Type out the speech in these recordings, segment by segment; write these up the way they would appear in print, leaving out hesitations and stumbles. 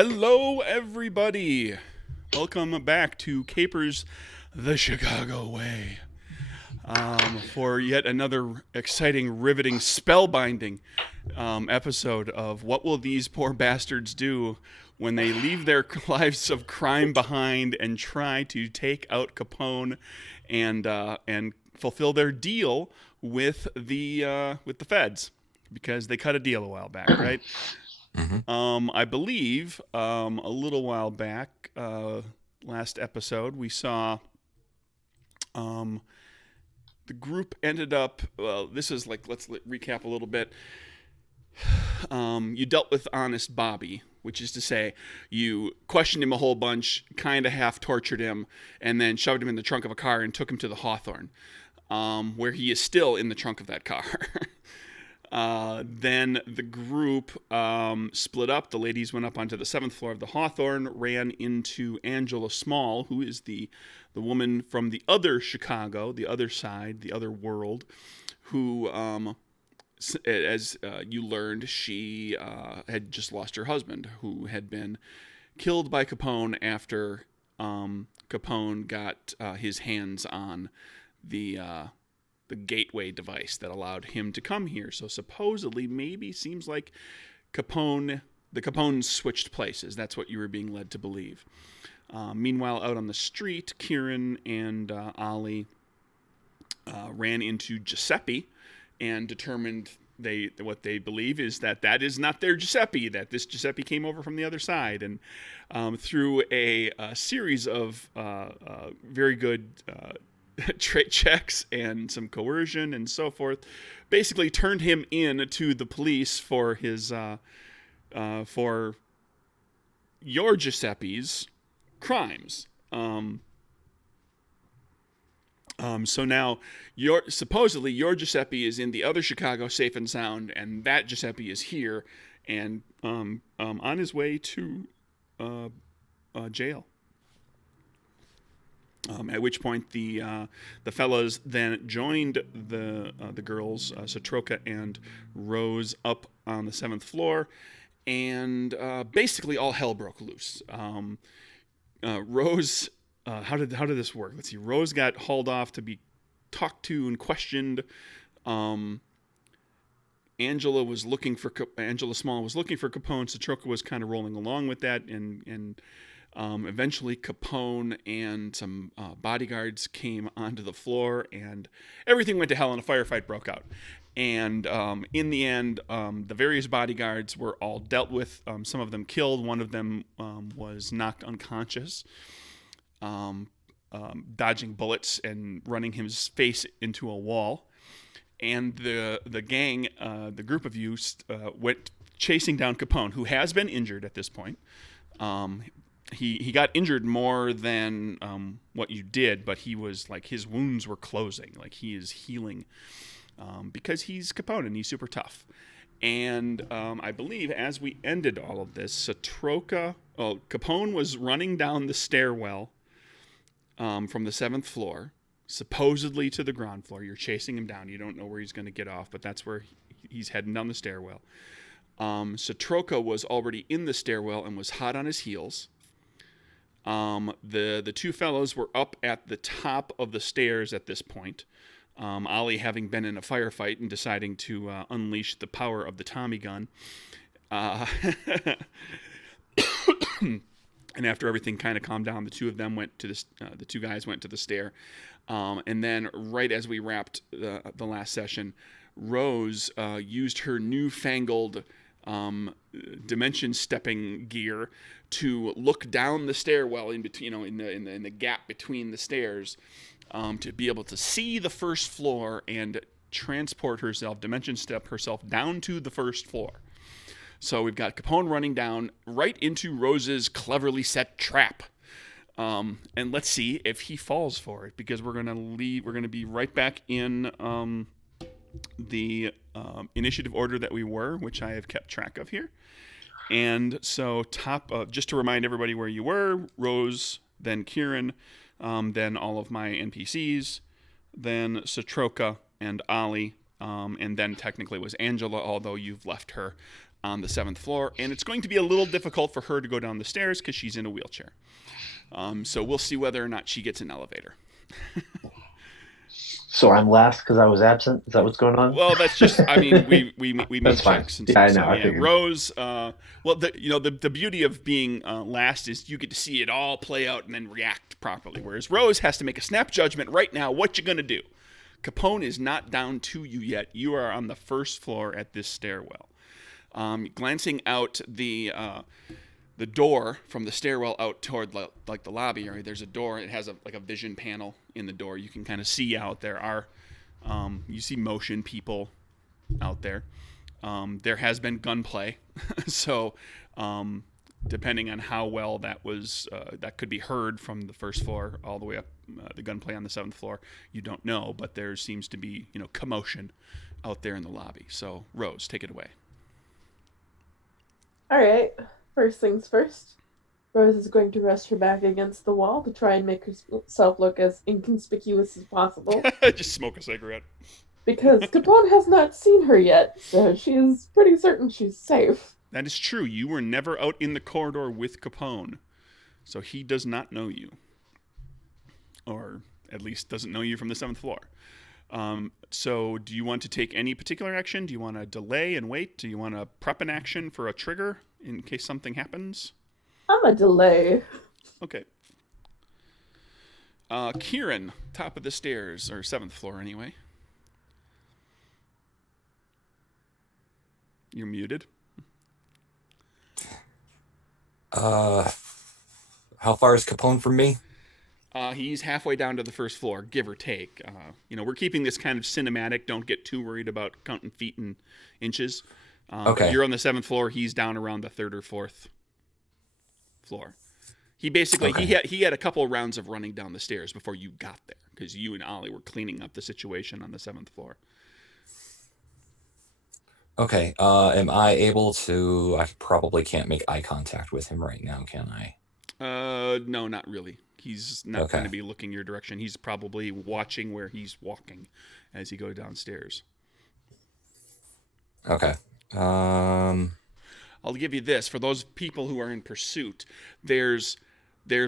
Hello, everybody. Welcome back to CAPERS, the Chicago Way, for yet another exciting, riveting, spellbinding episode of What Will These Poor Bastards Do when they leave their lives of crime behind and try to take out Capone and fulfill their deal with the feds, because they cut a deal a while back, right? I believe a little while back, last episode, we saw the group ended up. Well, this is like, let's recap a little bit. You dealt with Honest Bobby, which is to say, you questioned him a whole bunch, kind of half tortured him, and then shoved him in the trunk of a car and took him to the Hawthorne, where he is still in the trunk of that car. Then the group split up. The ladies went up onto the 7th floor of the Hawthorne, ran into Angela Small, who is the woman from the other Chicago, the other side, the other world, who, as you learned, she had just lost her husband, who had been killed by Capone after Capone got his hands on the gateway device that allowed him to come here. So supposedly, maybe seems like the Capones switched places. That's what you were being led to believe. Meanwhile, out on the street, Kieran and Ollie ran into Giuseppe and determined what they believe is that is not their Giuseppe, that this Giuseppe came over from the other side. And through a series of very good trait checks and some coercion and so forth, basically turned him in to the police for his for your Giuseppe's crimes. So now supposedly your Giuseppe is in the other Chicago safe and sound, and that Giuseppe is here and on his way to jail. At which point the fellas then joined the girls, Satroka and Rose, up on the 7th floor, and basically all hell broke loose. Rose, how did this work? Let's see. Rose got hauled off to be talked to and questioned. Angela Small was looking for Capone. Satroka was kind of rolling along with that, and eventually Capone and some bodyguards came onto the floor, and everything went to hell and a firefight broke out. And in the end, the various bodyguards were all dealt with. Some of them killed. One of them was knocked unconscious, dodging bullets and running his face into a wall. And the gang, the group of you, went chasing down Capone, who has been injured at this point. He got injured more than what you did, but he was like, his wounds were closing, like he is healing, because he's Capone and he's super tough. And I believe as we ended all of this, Capone was running down the stairwell from the 7th floor, supposedly to the ground floor. You're chasing him down. You don't know where he's going to get off, but that's where he's heading down the stairwell. Satroka was already in the stairwell and was hot on his heels. The two fellows were up at the top of the stairs at this point. Ollie having been in a firefight and deciding to unleash the power of the Tommy gun. And after everything kind of calmed down, the two guys went to the stair. And then right as we wrapped the last session, Rose used her newfangled dimension stepping gear to look down the stairwell in between, in the gap between the stairs, to be able to see the first floor and transport herself, dimension step herself down to the first floor. So we've got Capone running down right into Rose's cleverly set trap. And let's see if he falls for it, because we're going to be right back in the initiative order that we were, which I have kept track of here. And so just to remind everybody where you were: Rose, then Kieran, then all of my NPCs, then Satroka and Ollie, and then technically was Angela, although you've left her on the 7th floor, and it's going to be a little difficult for her to go down the stairs because she's in a wheelchair. So we'll see whether or not she gets an elevator. So I'm last because I was absent. Is that what's going on? Well, that's just. I mean, we made That's fine. checks and Yeah, stuff. I know. So I yeah, figured. Rose. Well, the beauty of being last is you get to see it all play out and then react properly. Whereas Rose has to make a snap judgment right now. What you gonna do? Capone is not down to you yet. You are on the 1st floor at this stairwell. Glancing out the door from the stairwell out toward like the lobby area, there's a door. It has like a vision panel in the door. You can kind of see out there are you see motion people out there. There has been gunplay, so depending on how well that was, that could be heard from the 1st floor all the way up. The gunplay on the 7th floor, you don't know, but there seems to be commotion out there in the lobby. So Rose, take it away. All right. First things first. Rose is going to rest her back against the wall to try and make herself look as inconspicuous as possible. Just smoke a cigarette. Because Capone has not seen her yet, so she is pretty certain she's safe. That is true. You were never out in the corridor with Capone, so he does not know you. Or at least doesn't know you from the 7th floor. So do you want to take any particular action? Do you want to delay and wait? Do you want to prep an action for a trigger in case something happens? I'm a delay. Okay. Kieran, top of the stairs, or 7th floor anyway. You're muted. How far is Capone from me? He's halfway down to the 1st floor, give or take. We're keeping this kind of cinematic. Don't get too worried about counting feet and inches. Okay. You're on the 7th floor. He's down around the 3rd or 4th floor. He basically he had a couple of rounds of running down the stairs before you got there because you and Ollie were cleaning up the situation on the 7th floor. Okay. Am I able to? I probably can't make eye contact with him right now, can I? No, not really. He's not going to be looking your direction. He's probably watching where he's walking as you go downstairs. Okay. I'll give you this. For those people who are in pursuit, there's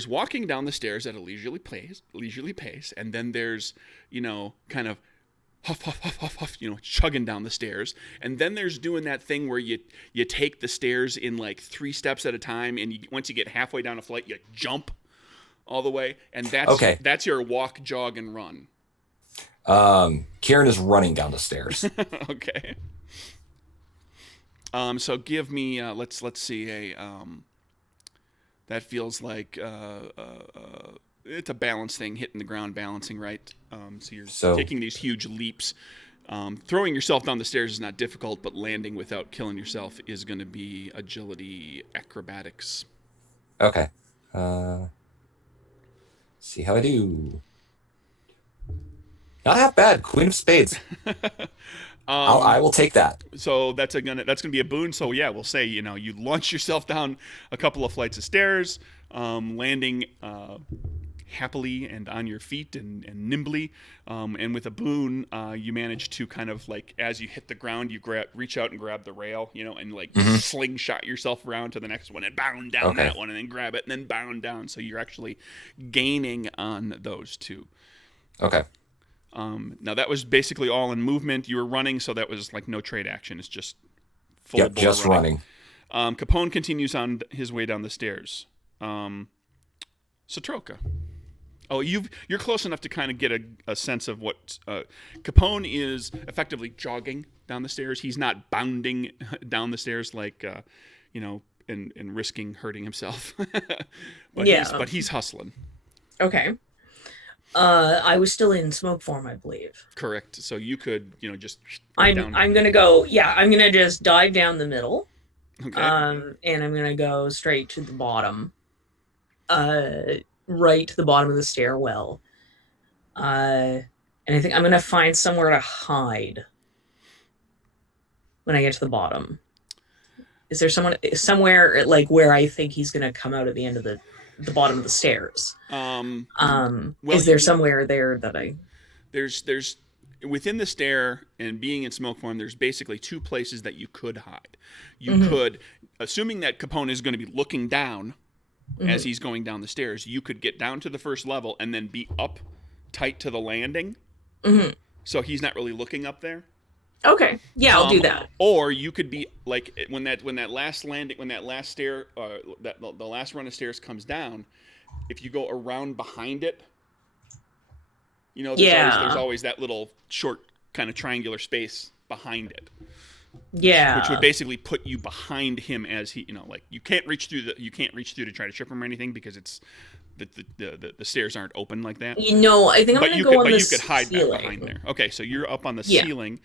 walking down the stairs at a leisurely pace, and then there's, kind of huff, huff, huff, huff, huff, chugging down the stairs. And then there's doing that thing where you take the stairs in like 3 steps at a time, and once you get halfway down a flight, you jump all the way. And that's your walk, jog, and run. Kieran is running down the stairs. Okay. So give me let's see that feels like it's a balance thing, hitting the ground, balancing, right? So you're taking these huge leaps. Throwing yourself down the stairs is not difficult, but landing without killing yourself is going to be agility, acrobatics. Okay. See how I do. Not half bad. Queen of Spades. I will take that. So that's gonna be a boon. So yeah, we'll say you launch yourself down a couple of flights of stairs, landing happily and on your feet and nimbly, and with a boon, you manage to kind of like as you hit the ground, you reach out and grab the rail, and like slingshot yourself around to the next one and bound down that one and then grab it and then bound down. So you're actually gaining on those two. Okay. Now that was basically all in movement. You were running, so that was like no trade action. It's just full bore just running. Capone continues on his way down the stairs. Satroka. Oh, you're close enough to kind of get a sense of what Capone is effectively jogging down the stairs. He's not bounding down the stairs like and risking hurting himself. But he's hustling. Okay. I was still in smoke form, I believe. Correct. So you could, just. I'm gonna go. Yeah, I'm gonna just dive down the middle. Okay. And I'm gonna go straight to the bottom. Right to the bottom of the stairwell. And I think I'm gonna find somewhere to hide when I get to the bottom. Is there somewhere like where I think he's gonna come out at the end of the bottom of the stairs? Well, is there somewhere there that I... There's within the stair and being in smoke form, there's basically two places that you could hide. You Mhm. could, assuming that Capone is going to be looking down as Mhm. he's going down the stairs, you could get down to the first level and then be up tight to the landing, Mhm. so he's not really looking up there. Okay. Yeah, I'll do that. Or you could be like when that last landing, when that last stair, the last run of stairs comes down. If you go around behind it, you know, there's Yeah. always that little short kind of triangular space behind it, Yeah. which would basically put you behind him as he, you know, like you can't reach through to try to trip him or anything because it's the stairs aren't open like that. You know, I think I'm But gonna go on the you could hide ceiling. back behind there. Okay, so you're up on the Yeah. ceiling.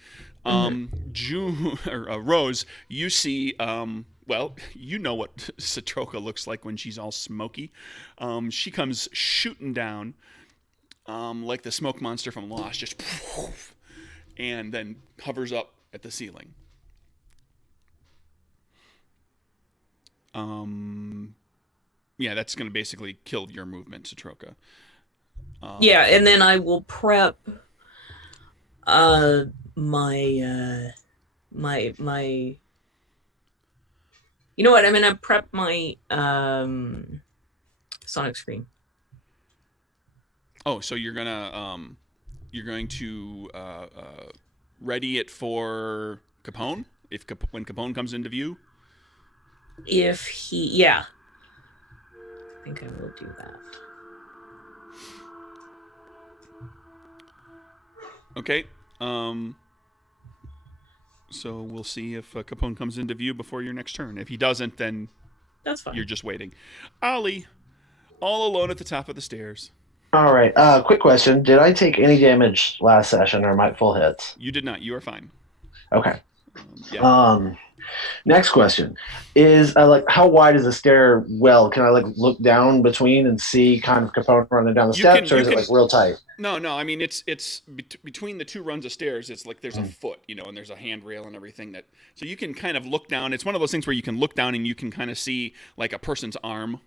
June or Rose, you see. Well, you know what Satroka looks like when she's all smoky. She comes shooting down, like the smoke monster from Lost, just and then hovers up at the ceiling. Yeah, that's going to basically kill your movement, Satroka. Yeah, and then I will prep my you know what, I'm gonna prep my sonic screen. Oh, so you're going to ready it for Capone when Capone comes into view. If he, yeah, I think I will do that. Okay. So we'll see if Capone comes into view before your next turn. If he doesn't, then That's fine. you're just waiting. Ollie, all alone at the top of the stairs. All right. Quick question: did I take any damage last session, or am I full hits? You did not. You are fine. Okay. Yeah. Next question is like, how wide is the stair well? Can I like look down between and see kind of Capone running down the steps, or is it like real tight? No. I mean, it's between the two runs of stairs. It's like there's a foot, you know, and there's a handrail and everything that. So you can kind of look down. It's one of those things where you can look down and you can kind of see like a person's arm.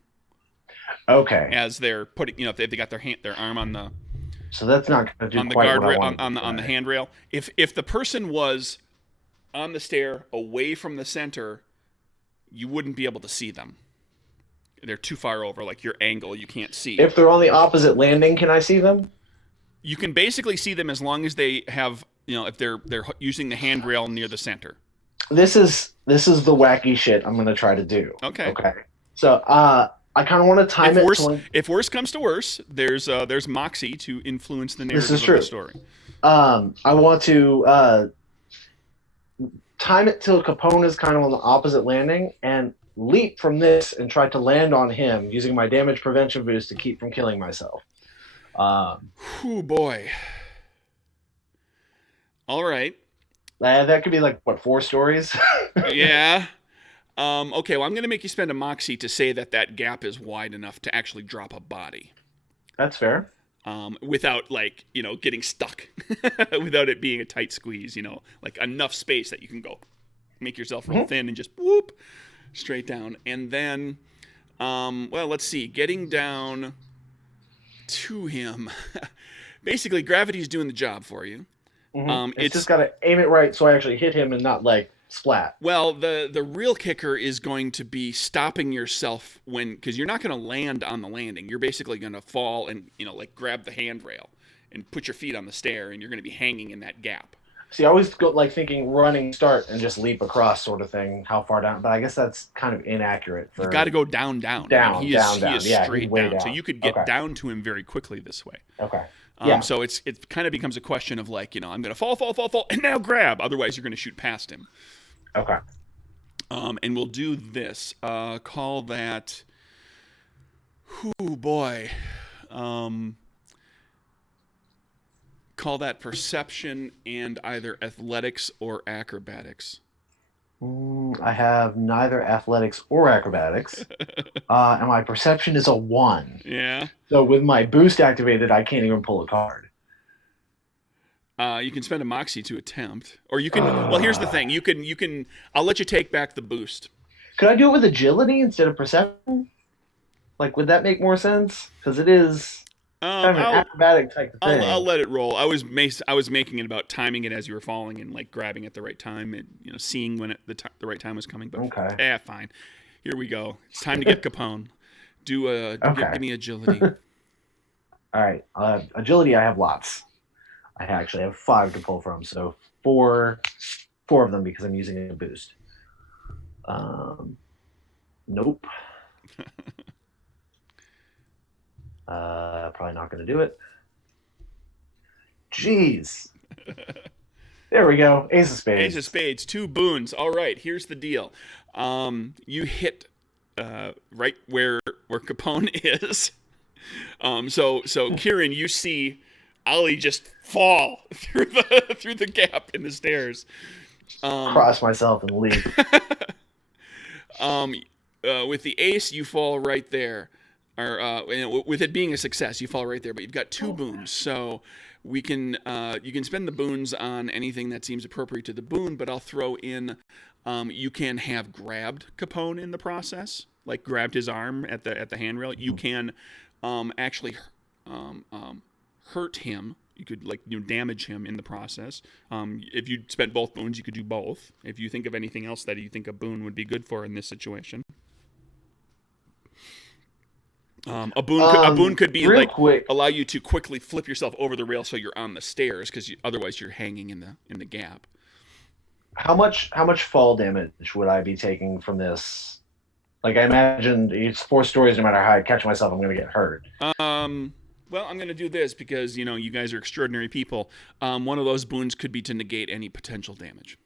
Okay. As they're putting, you know, if they got their arm on the. So that's not going to do on the quite guardrail what I on the handrail. If the person was on the stair away from the center, you wouldn't be able to see them. They're too far over, like your angle, you can't see. If they're on the opposite landing, can I see them? You can basically see them as long as they have, you know, if they're using the handrail near the center. This is the wacky shit I'm going to try to do. Okay. So I kind of want to time it. If worse comes to worse, there's Moxie to influence the narrative of the story. I want to time it till Capone is kind of on the opposite landing and leap from this and try to land on him using my damage prevention boost to keep from killing myself. Oh boy. All right. That could be like, what, 4 stories? Yeah. Okay, well, I'm going to make you spend a Moxie to say that gap is wide enough to actually drop a body. That's fair. Without, like, you know, getting stuck. Without it being a tight squeeze, you know. Like, enough space that you can go. Make yourself real thin and just whoop. Straight down. And then, well, let's see. Getting down to him. Basically, gravity's doing the job for you. It's just got to aim it right so I actually hit him and not, like, splat. Well, the real kicker is going to be stopping yourself because you're not going to land on the landing. You're basically going to fall and, you know, like grab the handrail and put your feet on the stair, and you're going to be hanging in that gap. See, I always go like thinking running start and just leap across sort of thing, how far down, but I guess that's kind of inaccurate. You've got to go down. Down, I mean, he is yeah, straight way down. So you could get down to him very quickly this way. Okay. Yeah. So it kind of becomes a question of like, you know, I'm going to fall, and now grab. Otherwise, you're going to shoot past him. Okay. And we'll do this. Call that. Oh boy. Call that perception and either athletics or acrobatics. I have neither athletics or acrobatics. And my perception is a 1. Yeah. So with my boost activated, I can't even pull a card. You can spend a Moxie to attempt. Or you can... well, here's the thing. You can... I'll let you take back the boost. Could I do it with agility instead of perception? Like, would that make more sense? Because it is... kind of an I'll acrobatic type of thing. I'll let it roll. I was making it about timing it as you were falling and like grabbing at the right time and seeing when the right time was coming. But Okay. fine. Here we go. It's time to get Capone. Okay. Give me agility. All right. Agility, I have lots. I actually have 5 to pull from, so four of them because I'm using a boost. Nope. Probably not going to do it. Jeez. There we go. Ace of Spades. Ace of Spades, 2 boons. All right, here's the deal. You hit right where Capone is. So Kieran, you see Ollie just fall through the gap in the stairs. Cross myself and leap. With the ace, you fall right there. Or with it being a success, you fall right there. But you've got 2 boons, so you can spend the boons on anything that seems appropriate to the boon. But I'll throw in, you can have grabbed Capone in the process, like grabbed his arm at the handrail. You can actually hurt him. You could damage him in the process. If you spent both boons, you could do both. If you think of anything else that you think a boon would be good for in this situation. A boon could be allow you to quickly flip yourself over the rail so you're on the stairs because otherwise you're hanging in the gap. How much fall damage would I be taking from this? Like I imagine it's 4 stories. No matter how I catch myself, I'm going to get hurt. Well, I'm going to do this because you guys are extraordinary people. One of those boons could be to negate any potential damage.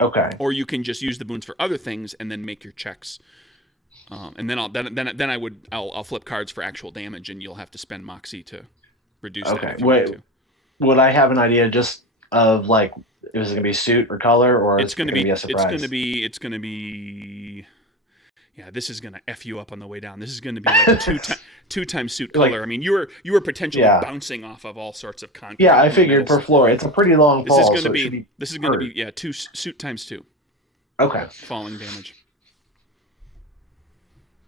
Okay. Or you can just use the boons for other things and then make your checks. And then I'll flip cards for actual damage, and you'll have to spend Moxie to reduce that. If you want to. Would I have an idea just of like, is it going to be suit or color, or it's going to be a surprise? It's going to be. Yeah, this is going to F you up on the way down. This is going to be like two times suit color. I mean, you were potentially bouncing off of all sorts of concrete. Yeah, I figured per floor. It's a pretty long fall. This is going to be 2 suit times 2. Okay. Falling damage.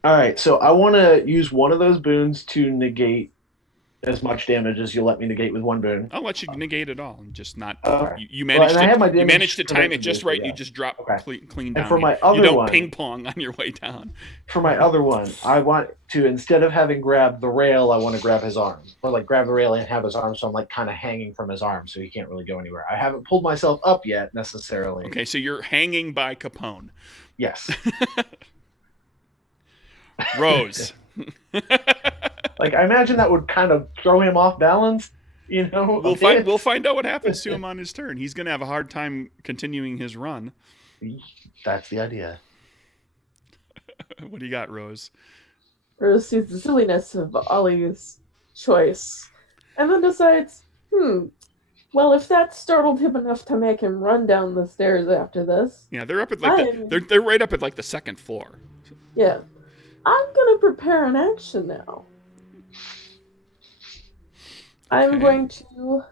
All right, so I want to use one of those boons to negate as much damage as you'll let me negate with 1 boon. I'll let you negate it all, and just not. Okay. You managed to time it just right. Yeah. You just drop clean down. And for my other you don't one, ping pong on your way down. For my other one, I want to, instead of having grabbed the rail, I want to grab his arm, or like grab the rail and have his arm, so I'm like kind of hanging from his arm, so he can't really go anywhere. I haven't pulled myself up yet necessarily. Okay, so you're hanging by Capone. Yes. Rose. Like I imagine that would kind of throw him off balance, We'll find out what happens to him on his turn. He's going to have a hard time continuing his run. That's the idea. What do you got, Rose? Rose sees the silliness of Ollie's choice, and then decides, well, if that startled him enough to make him run down the stairs after this, yeah, they're up at they're right up at like the 2nd floor. Yeah. I'm going to prepare an action now. I'm going to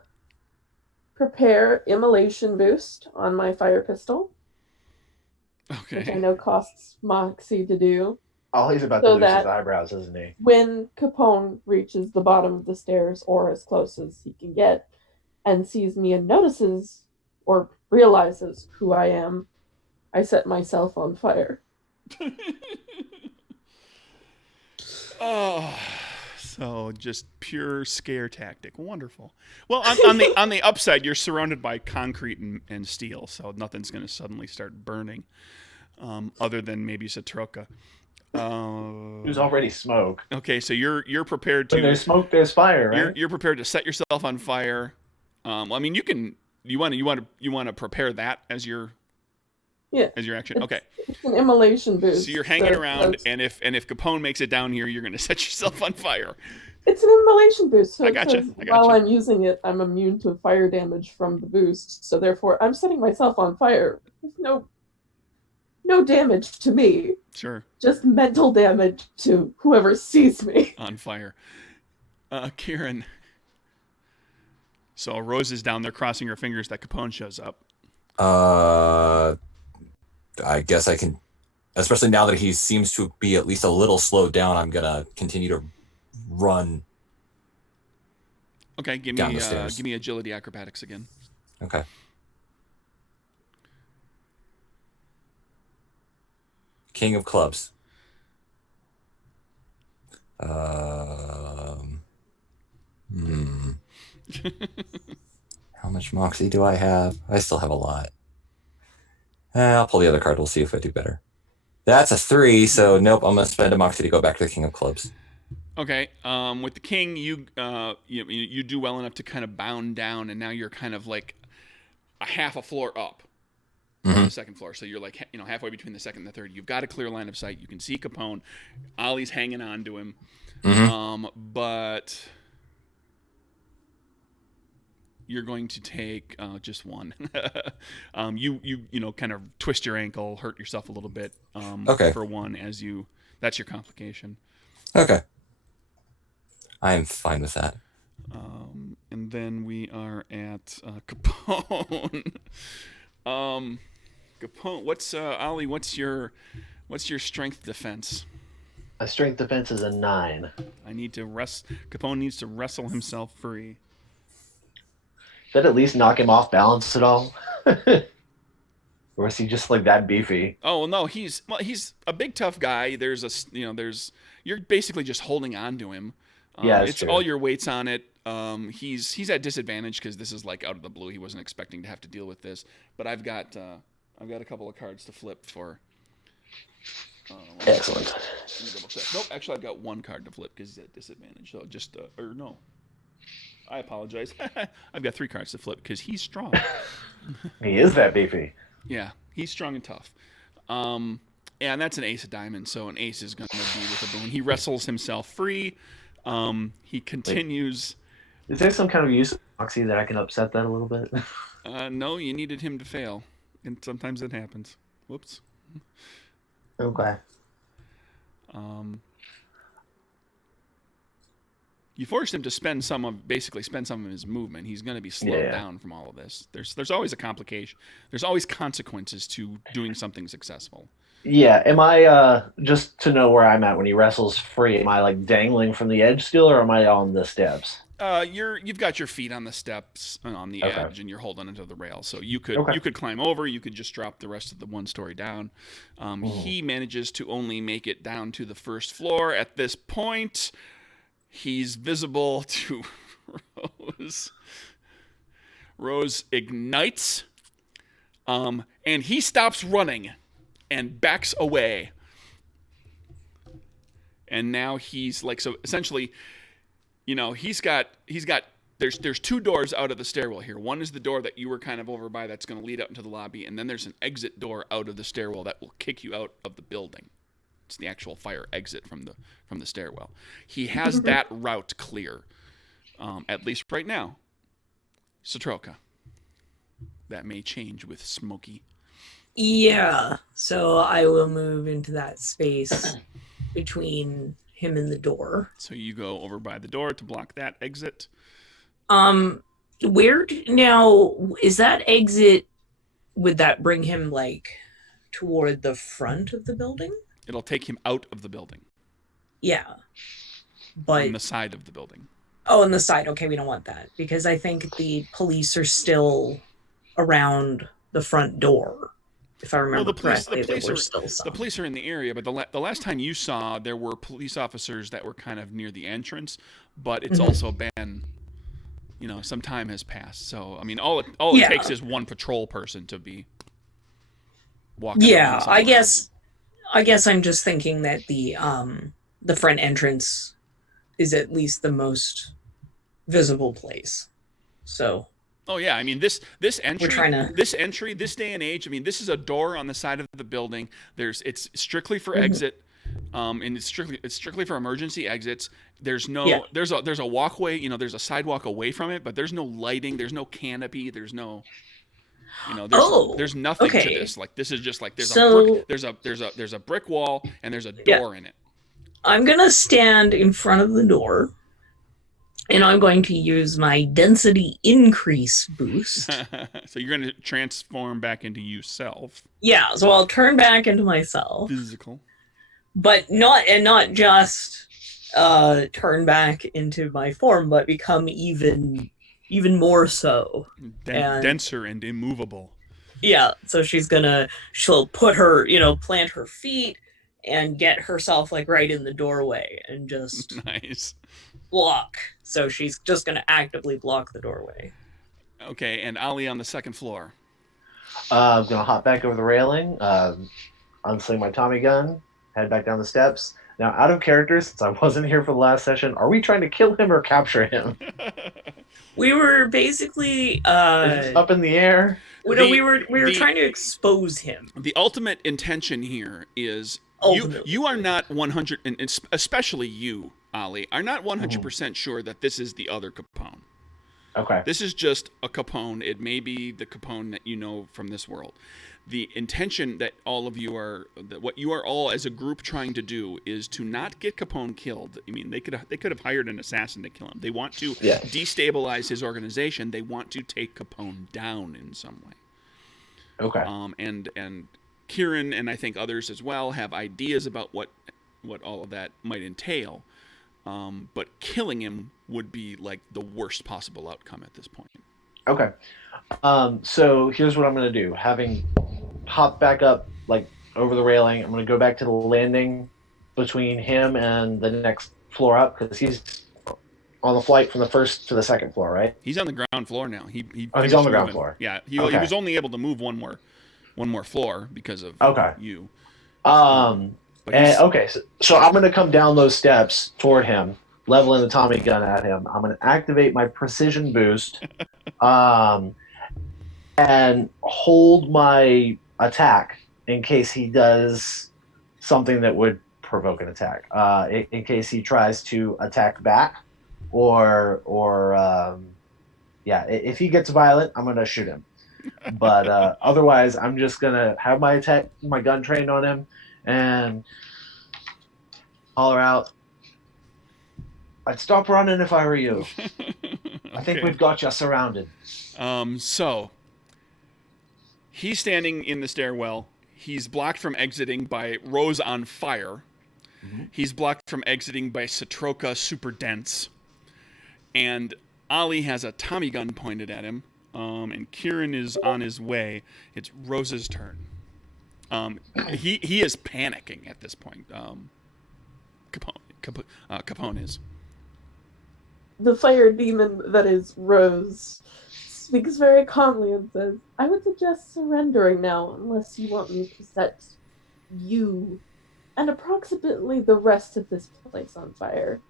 prepare Immolation Boost on my fire pistol. Okay. Which I know costs Moxie to do. All he's about to lose his eyebrows, isn't he? When Capone reaches the bottom of the stairs, or as close as he can get, and sees me and notices, or realizes who I am, I set myself on fire. Oh, so just pure scare tactic. Wonderful. Well, on the upside, you're surrounded by concrete and steel, so nothing's going to suddenly start burning, other than maybe Satroka. There's already smoke. Okay, so you're prepared to. When there's smoke, there's fire, right? You're prepared to set yourself on fire. I mean, you want to prepare that as your. Yeah. As your action. Okay. It's an immolation boost. So you're hanging around, and if Capone makes it down here, you're going to set yourself on fire. It's an immolation boost. So I gotcha. While I'm using it, I'm immune to fire damage from the boost. So therefore, I'm setting myself on fire. There's no damage to me. Sure. Just mental damage to whoever sees me. On fire. Kieran. So Rose is down there crossing her fingers that Capone shows up. I guess I can, especially now that he seems to be at least a little slowed down, I'm going to continue to run. Okay, give Down me the stairs. give me agility acrobatics again. Okay. King of clubs. Hmm. How much moxie do I have? I still have a lot. I'll pull the other card. We'll see if I do better. That's a 3, so nope. I'm gonna spend a moxie to go back to the king of clubs. Okay, with the king, you do well enough to kind of bound down, and now you're kind of like a half a floor up from the second floor. So you're like halfway between the second and the third. You've got a clear line of sight. You can see Capone. Ollie's hanging on to him, but you're going to take just one. You kind of twist your ankle, hurt yourself a little bit. Okay. For one, that's your complication. Okay. I am fine with that. And then we are at Capone. Capone, what's Ollie? What's your strength defense? My strength defense is a 9. I need to Capone needs to wrestle himself free. Did that at least knock him off balance at all? Or is he just like that beefy? Oh no, he's a big tough guy. You're basically just holding on to him. Yeah, it's true. all your weight's on it. He's at disadvantage because this is like out of the blue. He wasn't expecting to have to deal with this. But I've got a couple of cards to flip for. Excellent. Let me double check. Nope, actually I've got one card to flip because he's at disadvantage. So just or no, I apologize. I've got 3 cards to flip because he's strong. He is that beefy. Yeah, he's strong and tough. And that's an ace of diamonds, so an ace is going to be with a boon. He wrestles himself free. He continues. Is there some kind of use of moxie that I can upset that a little bit? No, you needed him to fail, and sometimes it happens. Whoops. Okay. You forced him to basically spend some of his movement. He's going to be slowed down from all of this. There's always a complication. There's always consequences to doing something successful. Yeah. Am I just to know where I'm at when he wrestles free? Am I like dangling from the edge still, or am I on the steps? You've got your feet on the steps and on the edge, and you're holding onto the rail. So you could climb over. You could just drop the rest of the 1 story down. He manages to only make it down to the first floor. At this point, he's visible to Rose. Rose ignites, and he stops running and backs away. And now he's like, so essentially, he's got there's 2 doors out of the stairwell here. One is the door that you were kind of over by that's going to lead out into the lobby, and then there's an exit door out of the stairwell that will kick you out of the building. It's the actual fire exit from the stairwell. He has that route clear, at least right now. Satroka. That may change with Smokey. Yeah, so I will move into that space between him and the door. So you go over by the door to block that exit. Where now is that exit? Would that bring him like toward the front of the building? It'll take him out of the building. Yeah, but on the side of the building. Oh, on the side. Okay, we don't want that because I think the police are still around the front door. If I remember correctly, the police are in the area, but the last time you saw, there were police officers that were kind of near the entrance, but it's also been, some time has passed. So, I mean, all it takes is one patrol person to be walking. Yeah, I guess I'm just thinking that the front entrance is at least the most visible place. So. Oh yeah, I mean this entry, this day and age. I mean, this is a door on the side of the building. It's strictly for exit, and it's strictly for emergency exits. There's a walkway. There's a sidewalk away from it, but there's no lighting. There's no canopy. There's no, there's nothing to this. Like this is just like there's a brick wall and there's a door in it. I'm gonna stand in front of the door. And I'm going to use my density increase boost. So you're going to transform back into yourself. Yeah, so I'll turn back into myself. Physical. But not just turn back into my form, but become even more so. And denser and immovable. yeah, so she'll put her, plant her feet and get herself like right in the doorway and just Nice. block. So she's just gonna actively block the doorway. Okay, and Ali on the second floor. I'm gonna hop back over the railing, unsling my Tommy gun, head back down the steps. Now, out of character, since I wasn't here for the last session, are we trying to kill him or capture him? We were basically Up in the air. we were trying to expose him. The ultimate intention here is Ultimately. you are not 100, and especially you, Ali, are not 100% sure that this is the other Capone. Okay. This is just a Capone. It may be the Capone that you know from this world. The intention that all of you are, that what you are all as a group trying to do is to not get Capone killed. I mean, they could have hired an assassin to kill him. They want to destabilize his organization. They want to take Capone down in some way. Okay. And Kieran and I think others as well have ideas about what all of that might entail. But killing him would be like the worst possible outcome at this point. Okay. So here's what I'm going to do. Having hopped back up, like over the railing, I'm going to go back to the landing between him and the next floor up because he's on the flight from the first to the second floor, right? He's on the ground floor now. He's on the ground floor. Yeah, he was only able to move one more floor because of you. Okay, so I'm going to come down those steps toward him, leveling the Tommy gun at him. I'm going to activate my precision boost, and hold my attack in case he does something that would provoke an attack. In case he tries to attack back, or if he gets violent, I'm going to shoot him. But otherwise, I'm just going to have my gun trained on him and holler out, I'd stop running if I were you. Okay. I think we've got you surrounded. So he's standing in the stairwell. He's blocked from exiting by Rose on Fire. Mm-hmm. He's blocked from exiting by Satroka Super Dense. And Ali has a Tommy gun pointed at him. And Kieran is on his way. It's Rose's turn. He is panicking at this point. Capone is. The fire demon that is Rose speaks very calmly and says, I would suggest surrendering now unless you want me to set you and approximately the rest of this place on fire.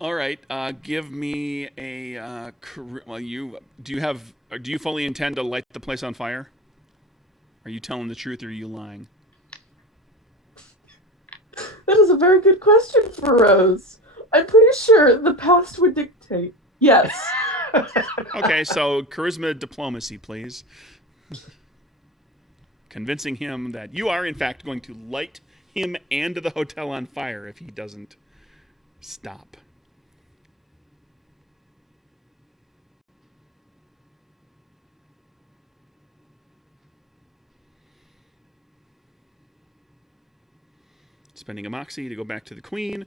All right, give me a well. Do you fully intend to light the place on fire? Are you telling the truth or are you lying? That is a very good question for Rose. I'm pretty sure the past would dictate. Yes. Okay, so charisma diplomacy, please. Convincing him that you are in fact going to light him and the hotel on fire if he doesn't stop. Spending a moxie to go back to the queen.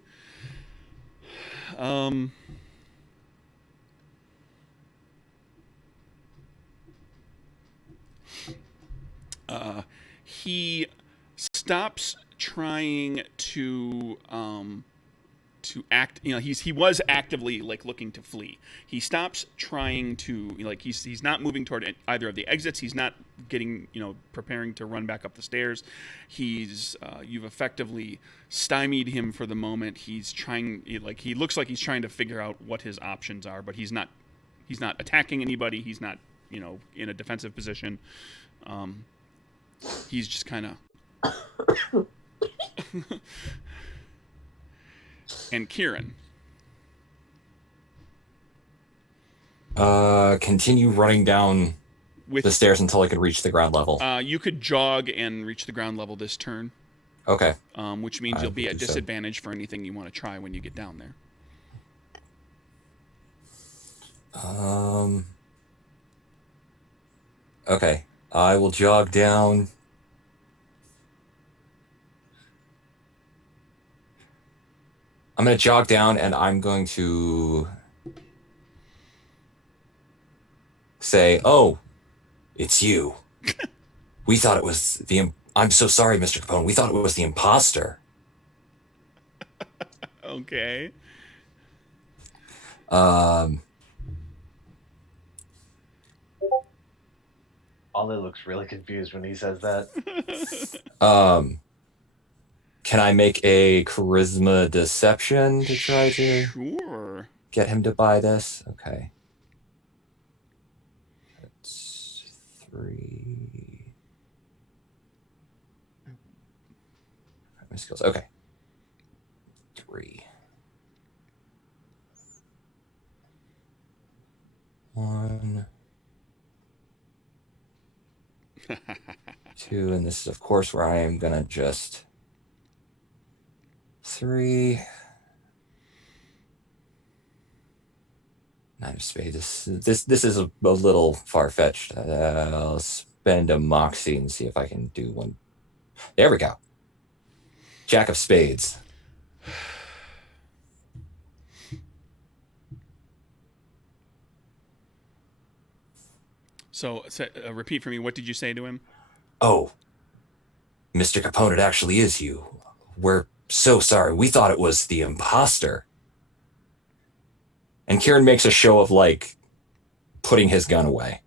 He stops trying to act. He was actively like looking to flee. He stops trying to he's not moving toward either of the exits. He's not getting preparing to run back up the stairs. You've effectively stymied him for the moment. He's trying he looks like he's trying to figure out what his options are, but he's not attacking anybody. He's not in a defensive position. He's just kind of. And Kieran. Continue running down the stairs until I could reach the ground level. You could jog and reach the ground level this turn. Okay. Which means you'll be at disadvantage for anything you want to try when you get down there. Okay. I will jog down. I'm going to jog down and I'm going to say, "Oh, it's you. We thought it was the. I'm so sorry, Mr. Capone. We thought it was the imposter." Okay. Ollie looks really confused when he says that. Can I make a charisma deception to try to Sure. get him to buy this? Okay. That's 3. My skills. Okay. 3. 1. 2, and this is of course where I am gonna just 3. 9 of spades. This is a little far-fetched. I'll spend a moxie and see if I can do one. There we go. Jack of spades. So repeat for me. What did you say to him? Oh, Mr. Capone, it actually is you. We're so sorry. We thought it was the imposter. And Kieran makes a show of like putting his gun away.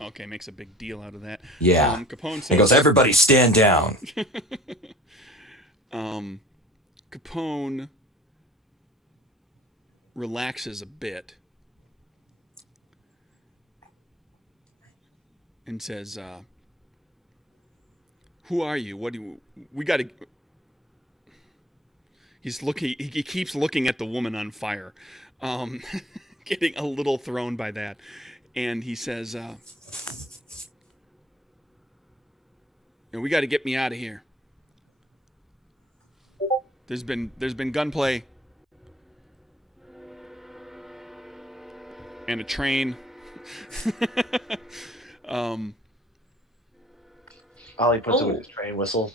Okay, makes a big deal out of that. Yeah. Capone says, and goes, "Everybody stand down." Capone relaxes a bit and says, "Who are you? What do you? We got to." He's looking. He keeps looking at the woman on fire, getting a little thrown by that, and he says, "We got to get me out of here. There's been gunplay and a train." Ollie puts away his train whistle.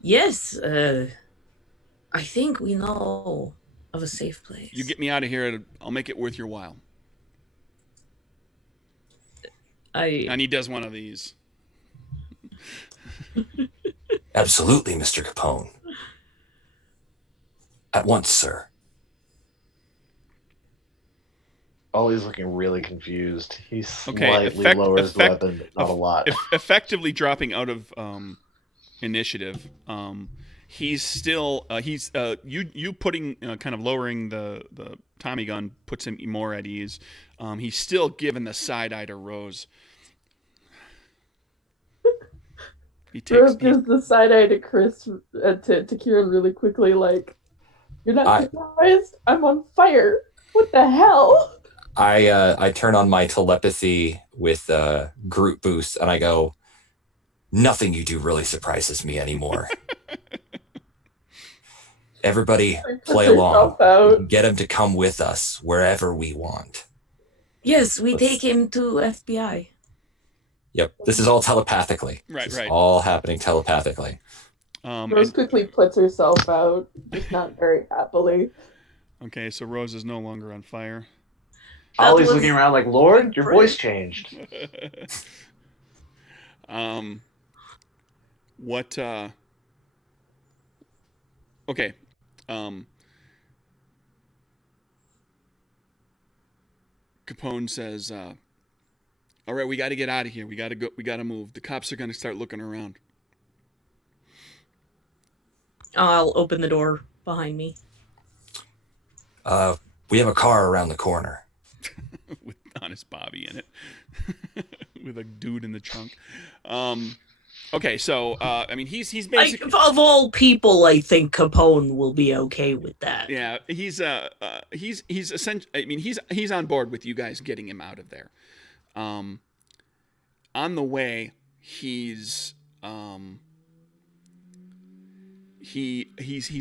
Yes, I think we know of a safe place. You get me out of here, I'll make it worth your while. And he does one of these. Absolutely, Mr. Capone. At once, sir. Ollie's looking really confused. He slightly lowers the weapon, but not a lot. Effectively dropping out of initiative. He's still you putting kind of lowering the Tommy gun puts him more at ease. He's still giving the side eye to Rose. Rose gives the side eye to Chris to Kieran really quickly, like, "You're not surprised? I'm on fire. What the hell?" I turn on my telepathy with Groot boost and I go, "Nothing you do really surprises me anymore." Everybody play along. Get him to come with us wherever we want. Yes, we take him to FBI. Yep, this is all telepathically. Right. All happening telepathically. Rose quickly puts herself out, just not very happily. Okay, so Rose is no longer on fire. Ollie's looking around like, "Lord, your voice changed." What? Okay. Capone says, "All right, we got to get out of here. We got to go. We got to move. The cops are going to start looking around." I'll open the door behind me. We have a car around the corner. With Honest Bobby in it. With a dude in the trunk. Okay, so I mean, he's basically of all people, I think Capone will be okay with that. Yeah, he's essentially. I mean, he's on board with you guys getting him out of there. On the way, he's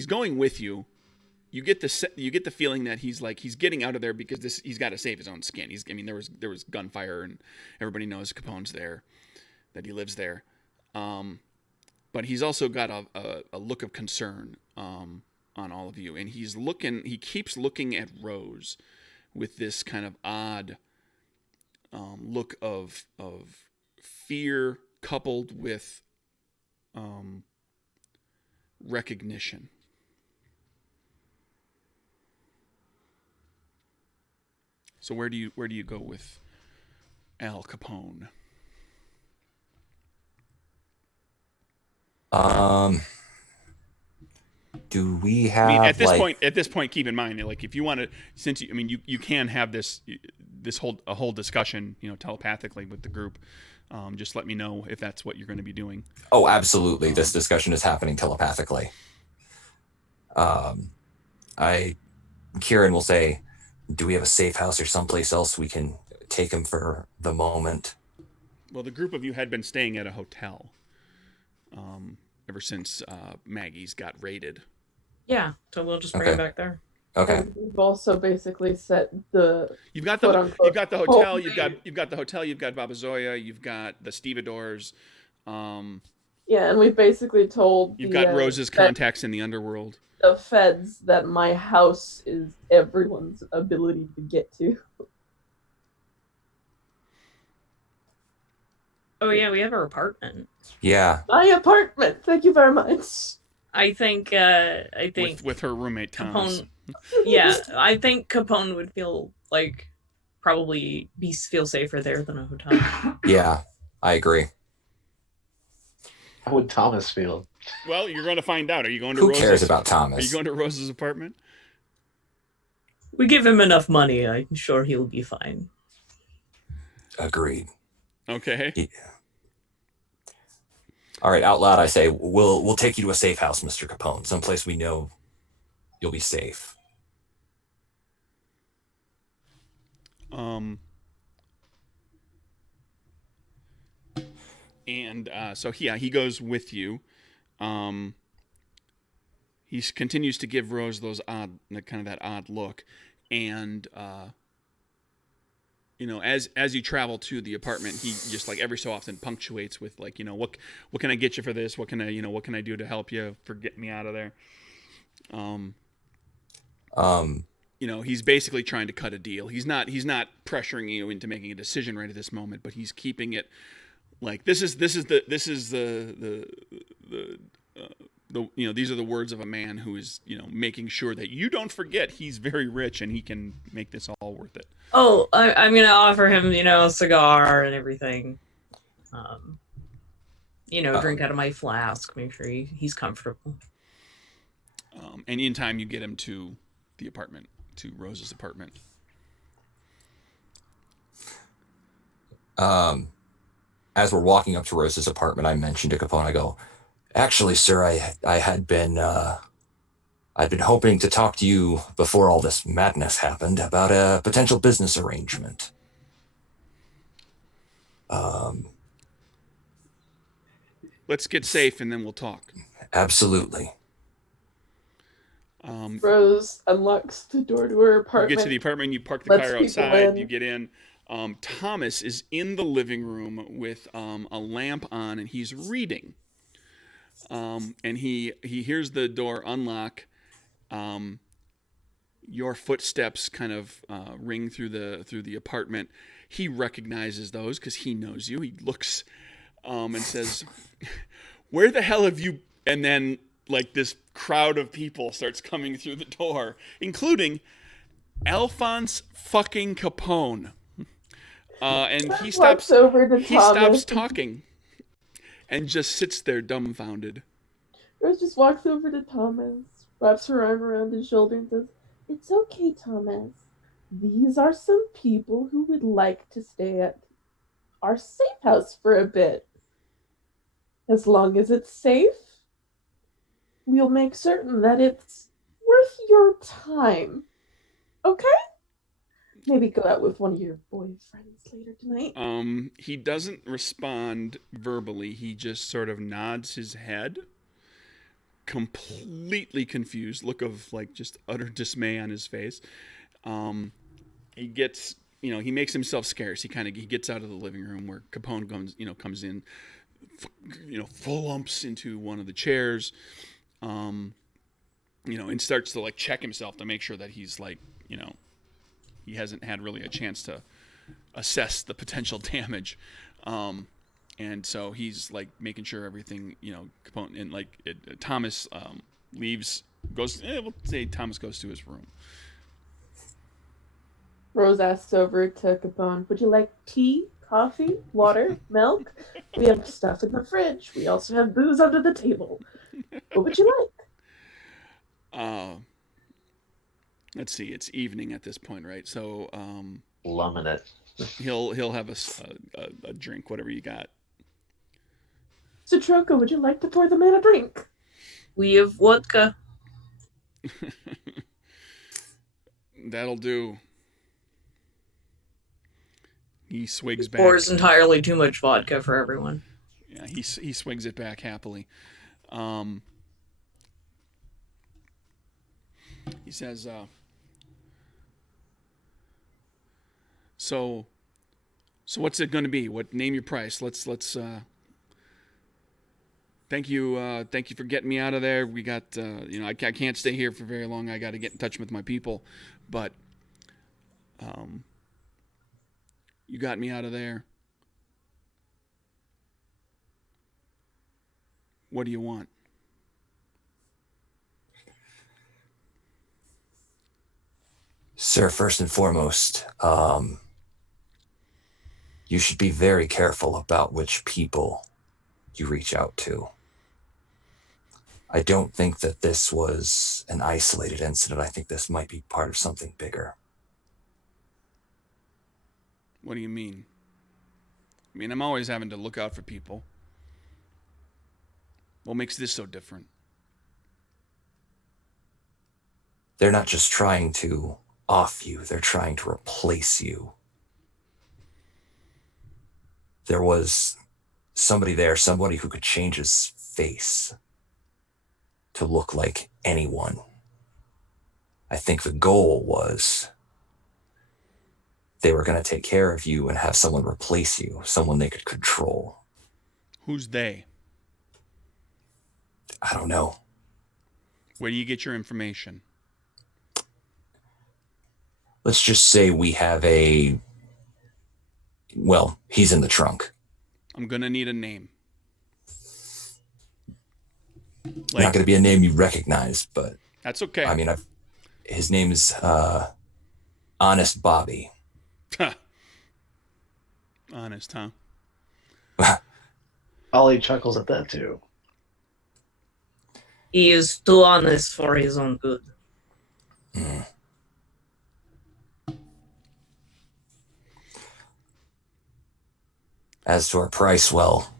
going with you. You get the feeling that he's getting out of there because he's got to save his own skin. There was gunfire and everybody knows Capone's there, that he lives there. But he's also got a look of concern on all of you, and he keeps looking at Rose with this kind of odd look of fear coupled with recognition. So where do you go with Al Capone? Do we have? I mean, at this point, keep in mind, like, if you want to, since you can have this whole discussion, telepathically with the group. Just let me know if that's what you're going to be doing. Oh, absolutely. This discussion is happening telepathically. Kieran will say, do we have a safe house or someplace else we can take him for the moment? Well, the group of you had been staying at a hotel ever since Maggie's got raided. Yeah, so we'll just bring him back there. Okay. And we've also basically set the you've got the hotel, you've got the hotel, you've got Baba Zoya, you've got the stevedores. Yeah, and we've basically told you've got Rose's contacts in the underworld. The feds that my house is everyone's ability to get to. Oh yeah, we have our apartment. Yeah. My apartment. Thank you very much. I think with her roommate Thomas. Capone, yeah, I think Capone would feel like probably feel safer there than a hotel. Yeah, I agree. How would Thomas feel? Well, you're going to find out. Are you going to Who Rose's? cares about Thomas? Are you going to Rose's apartment? We give him enough money. I'm sure he'll be fine. Agreed. Okay. Yeah. All right, out loud I say, we'll take you to a safe house, Mr. Capone, someplace we know you'll be safe. And so he goes with you. He continues to give Rose those that odd look, and as you travel to the apartment, he just like every so often punctuates with like, what can I get you for this? What can I do to help you for getting me out of there? He's basically trying to cut a deal. He's not pressuring you into making a decision right at this moment, but he's keeping it like this is the these are the words of a man who is making sure that you don't forget he's very rich and he can make this all worth it. Oh, I'm gonna offer him a cigar and everything. Drink out of my flask. Make sure he's comfortable. And in time, you get him to the apartment, to Rose's apartment. As we're walking up to Rose's apartment, I mentioned to Capone, I go, actually, sir, I had been I'd been hoping to talk to you before all this madness happened about a potential business arrangement. Let's get safe and then we'll talk. Absolutely. Rose unlocks the door to her apartment. You get to the apartment, you park the car outside, you get in. Thomas is in the living room with a lamp on, and he's reading. And he hears the door unlock. Your footsteps kind of ring through the apartment. He recognizes those because he knows you. He looks and says, "Where the hell have you?" And then like this crowd of people starts coming through the door, including Alphonse fucking Capone. And he stops talking and just sits there dumbfounded. Rose just walks over to Thomas, wraps her arm around his shoulder and says, "It's okay, Thomas. These are some people who would like to stay at our safe house for a bit. As long as it's safe, we'll make certain that it's worth your time. Okay? Maybe go out with one of your boyfriends later tonight." He doesn't respond verbally. He just sort of nods his head. Completely confused, look of like just utter dismay on his face. He gets, he makes himself scarce. He gets out of the living room where Capone comes in, full lumps into one of the chairs. and starts to like check himself to make sure that he's like, he hasn't had really a chance to assess the potential damage. And so he's like making sure everything, Capone, and like Thomas leaves, we'll say Thomas goes to his room. Rose asks over to Capone, would you like tea, coffee, water, milk? We have stuff in the fridge. We also have booze under the table. What would you like? Let's see, it's evening at this point, right? So Loving it. he'll have a drink, whatever you got. Satronka, would you like to pour the man a drink? We have vodka. That'll do. He swigs back. Pours entirely too much vodka for everyone. Yeah, he swigs it back happily. He says, So what's it going to be? Name your price? Let's thank you for getting me out of there. We got I can't stay here for very long. I got to get in touch with my people, but you got me out of there. What do you want? Sir, first and foremost, you should be very careful about which people you reach out to. I don't think that this was an isolated incident. I think this might be part of something bigger. What do you mean? I mean, I'm always having to look out for people. What makes this so different? They're not just trying to off you, they're trying to replace you. There was somebody there, somebody who could change his face to look like anyone. I think the goal was they were going to take care of you and have someone replace you, someone they could control. Who's they? I don't know. Where do you get your information? Let's just say we have he's in the trunk. I'm going to need a name. Not going to be a name you recognize, but... That's okay. I mean, his name is Honest Bobby. Honest, huh? Ollie chuckles at that too. He is too honest for his own good. Mm. As to our price, well,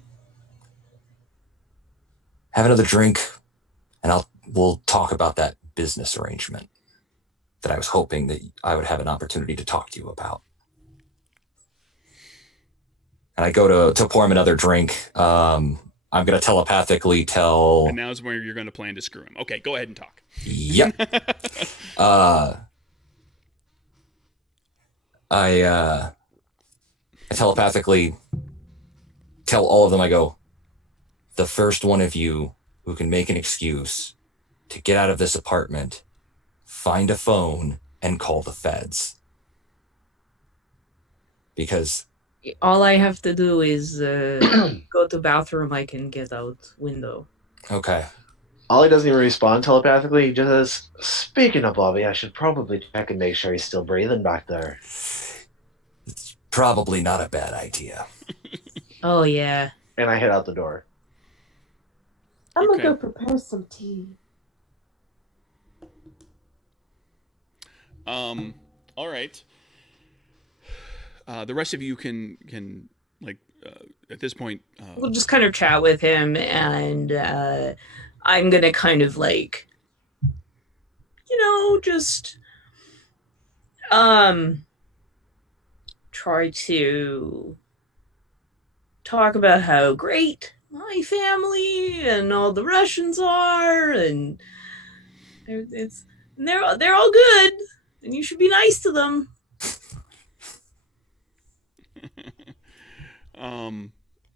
have another drink, and we'll talk about that business arrangement that I was hoping that I would have an opportunity to talk to you about. And I go to pour him another drink. I'm going to telepathically tell... And now's where you're going to plan to screw him. Okay, go ahead and talk. Yep. I telepathically tell all of them, I go, the first one of you who can make an excuse to get out of this apartment, find a phone, and call the feds. Because... all I have to do is go to bathroom. I can get out window. Okay. Ollie doesn't even respond telepathically. He just says, speaking of Bobby, I should probably check and make sure he's still breathing back there. It's probably not a bad idea. Oh, yeah. And I head out the door. I'm Okay. gonna go prepare some tea. All right. The rest of you can at this point. We'll just kind of chat with him, and I'm gonna kind of like, just try to talk about how great my family and all the Russians are, and they're all good, and you should be nice to them.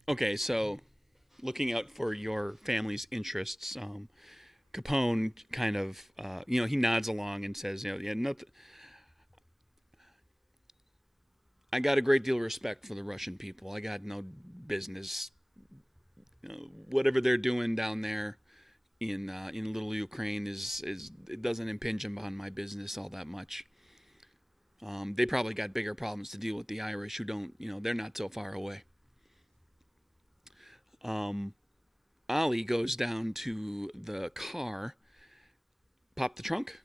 Okay, so looking out for your family's interests, Capone kind of, he nods along and says, yeah, nothing. I got a great deal of respect for the Russian people. I got no business, whatever they're doing down there in little Ukraine is it doesn't impinge upon my business all that much. They probably got bigger problems to deal with, the Irish, who don't, they're not so far away. Ollie goes down to the car, pop the trunk.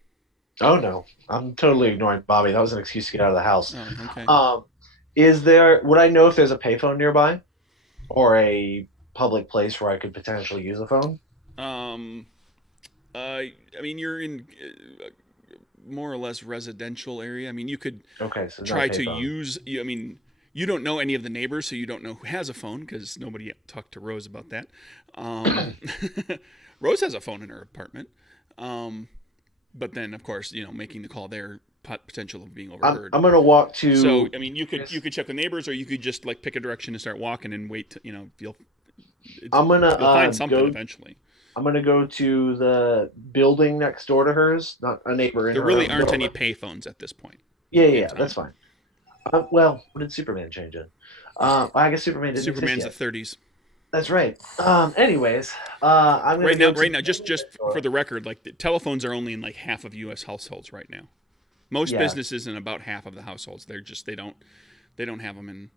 Oh no, I'm totally ignoring Bobby. That was an excuse to get out of the house. Oh, okay. Would I know if there's a payphone nearby or a public place where I could potentially use a phone? I mean, you're in more or less residential area. I mean, you could try to use. I mean, you don't know any of the neighbors, so you don't know who has a phone because nobody talked to Rose about that. Rose has a phone in her apartment, but then, of course, making the call there, potential of being overheard. I'm gonna walk to. So, I mean, you could check with neighbors, or you could just like pick a direction and start walking and wait. You'll find something eventually. I'm gonna go to the building next door to hers, not a neighbor. There really aren't any payphones at this point. Yeah, that's fine. Well, when did Superman change it? I guess Superman didn't. Superman's the 30s. That's right. Anyways, I'm gonna right now, just for the record, like the telephones are only in like half of U.S. households right now. Most businesses in about half of the households. They're just they don't have them in.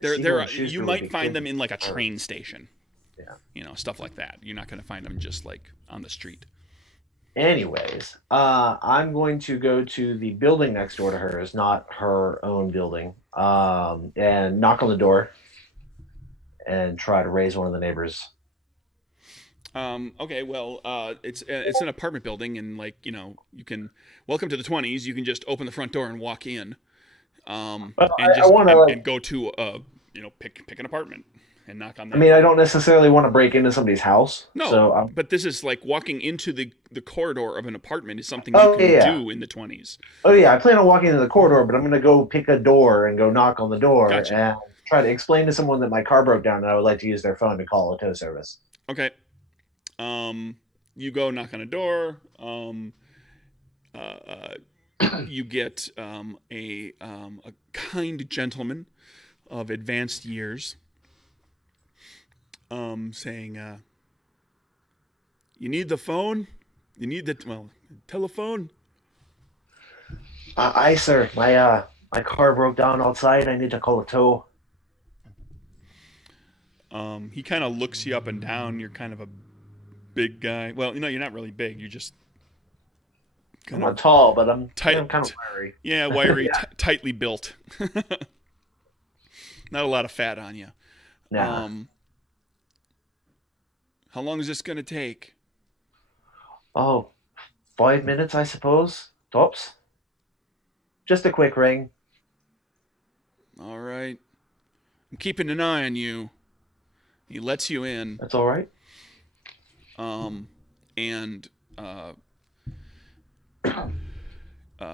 You might find them in like a train station. Yeah. Stuff like that. You're not going to find them just like on the street. Anyways, I'm going to go to the building next door to hers, not her own building, and knock on the door and try to raise one of the neighbors. Okay, well, it's an apartment building, and like you can welcome to the 20s. You can just open the front door and walk in, and go to pick an apartment. And knock on that. I mean, I don't necessarily want to break into somebody's house. No, so but this is like walking into the corridor of an apartment is something you can do in the 20s. Oh, yeah. I plan on walking into the corridor, but I'm going to go pick a door and go knock on the door and try to explain to someone that my car broke down and I would like to use their phone to call a tow service. Okay. You go knock on a door. You get a kind gentleman of advanced years. Saying, you need the phone? You need the telephone? Aye, sir. My car broke down outside. I need to call a tow. He kind of looks you up and down. You're kind of a big guy. Well, you're not really big. You're just I'm not tall, but I'm kind of wiry. Yeah, wiry, tightly built. Not a lot of fat on you. Nah. How long is this going to take? Oh, 5 minutes, I suppose. Tops. Just a quick ring. All right. I'm keeping an eye on you. He lets you in. That's all right.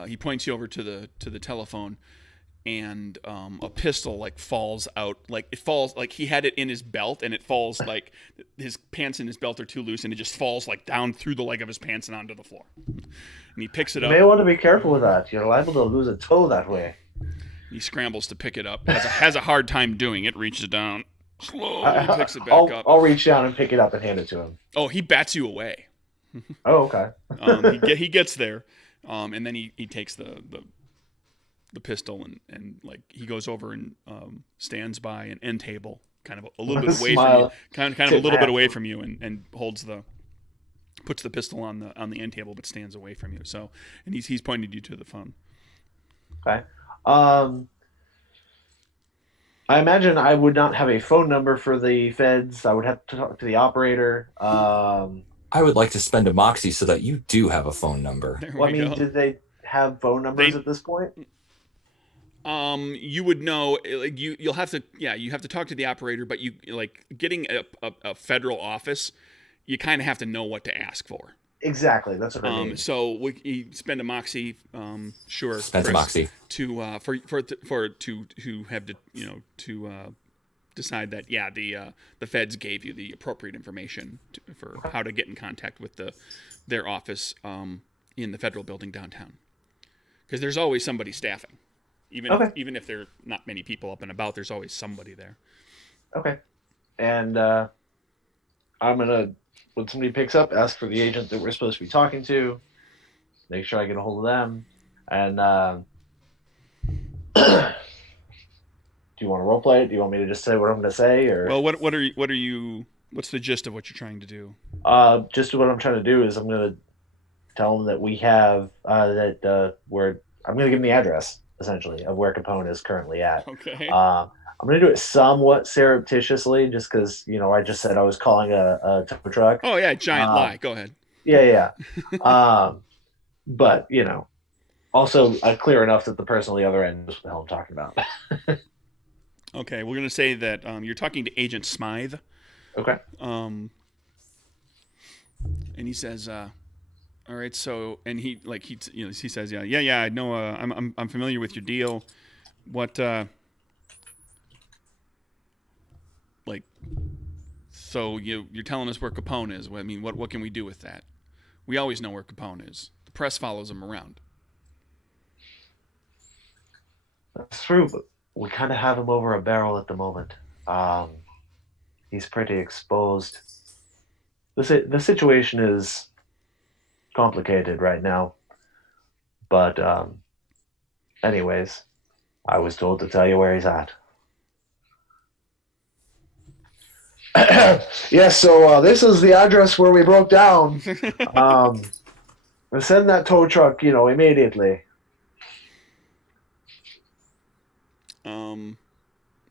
He points you over to the telephone. And a pistol like falls out, like it falls like he had it in his belt, and it falls like his pants in his belt are too loose, and it just falls like down through the leg of his pants and onto the floor. And he picks it up. You may want to be careful with that. You're liable to lose a toe that way. He scrambles to pick it up. Has a hard time doing it. Reaches down, slowly picks it back up. I'll reach down and pick it up and hand it to him. Oh, he bats you away. Oh, okay. He gets there, and then he takes the pistol and like he goes over and stands by an end table, kind of a little bit away from you, kind of a little bit away from you, and puts the pistol on the end table, but stands away from you. So, and he's pointed you to the phone. Okay. I imagine I would not have a phone number for the feds. I would have to talk to the operator. I would like to spend a moxie so that you do have a phone number. Did they have phone numbers at this point? You would know, like you'll have to, you have to talk to the operator, but you like getting a federal office, you kind of have to know what to ask for. Exactly, that's what I mean. So we spend a moxie, sure. Spend a moxie to decide that the feds gave you the appropriate information for how to get in contact with their office in the federal building downtown. Because there's always somebody staffing, even if there are not many people up and about. There's always somebody there. Okay. And I'm gonna, when somebody picks up, ask for the agent that we're supposed to be talking to. Make sure I get a hold of them. And do you want to role play it? Do you want me to just say what I'm going to say, or? Well, what's the gist of what you're trying to do? Just what I'm trying to do is I'm going to tell them that we have I'm going to give them the address essentially of where Capone is currently at. Okay. I'm going to do it somewhat surreptitiously, just because I just said I was calling a tow truck. Oh yeah, giant lie. Go ahead. Yeah. But also clear enough that the person on the other end knows what the hell I'm talking about. Okay, we're going to say that you're talking to Agent Smythe. Okay. And he says, "All right, so," and he says, "Yeah, I know. I'm familiar with your deal. What, so you're telling us where Capone is? I mean, what can we do with that? We always know where Capone is. The press follows him around." That's true, but we kind of have him over a barrel at the moment. He's pretty exposed. The situation is complicated right now. But anyways, I was told to tell you where he's at. Yes, so this is the address where we broke down. Send that tow truck, immediately.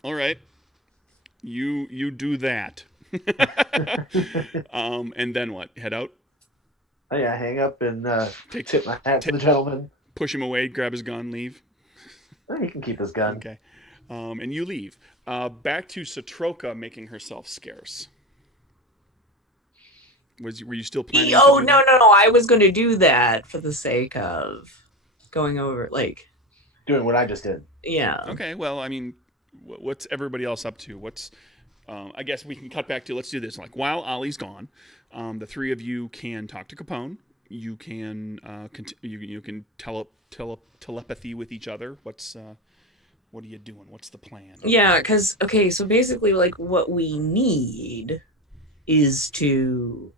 All right. You do that. And then what? Head out? Oh, yeah, hang up and tip my hat to the gentleman. Push him away, grab his gun, leave. Oh, he can keep his gun. Okay. And you leave. Back to Satroka making herself scarce. Were you still planning? No. I was going to do that for the sake of going over, doing what I just did. Yeah. Okay. Well, I mean, what's everybody else up to? I guess we can cut back to, let's do this. While Ollie's gone, the three of you can talk to Capone. You can you can telepathy with each other. What are you doing? What's the plan? Yeah, because so basically, what we need is to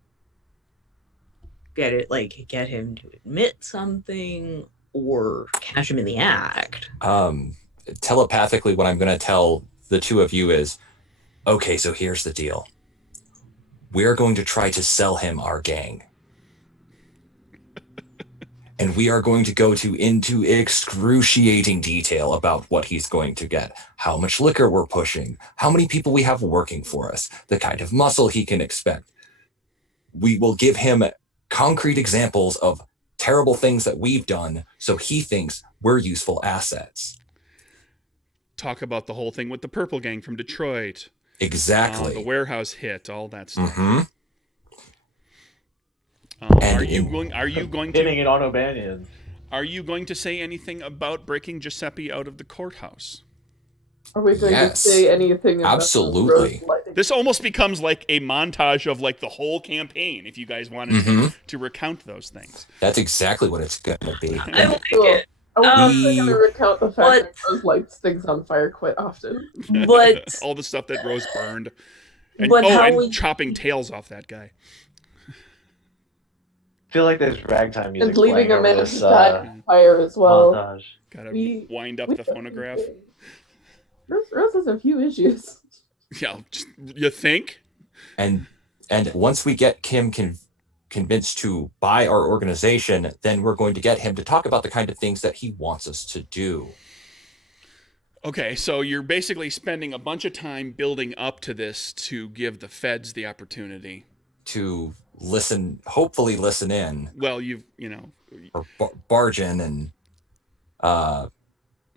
get him to admit something or catch him in the act. Telepathically, what I'm going to tell the two of you is, okay, so here's the deal. We're going to try to sell him our gang. And we are going to go into excruciating detail about what he's going to get, how much liquor we're pushing, how many people we have working for us, the kind of muscle he can expect. We will give him concrete examples of terrible things that we've done, so he thinks we're useful assets. Talk about the whole thing with the Purple Gang from Detroit. Exactly. The warehouse hit, all that stuff. Mm-hmm. Are you going to hitting it on O'Banion? Are you going to say anything about breaking Giuseppe out of the courthouse? Are we going to say anything about absolutely. This almost becomes like a montage of the whole campaign, if you guys wanted to recount those things. That's exactly what it's going to be. I like it. Are we also going to recount the fact that Rose lights things on fire quite often? But all the stuff that Rose burned. And, chopping tails off that guy. I feel like there's ragtime music and leaving a man this, on fire as well. Montage. Gotta wind up the phonograph. Rose has a few issues. Yeah, you think? And once we get Kim convinced to buy our organization, then we're going to get him to talk about the kind of things that he wants us to do. Okay, so you're basically spending a bunch of time building up to this to give the feds the opportunity to hopefully listen in. Well, or barge in, and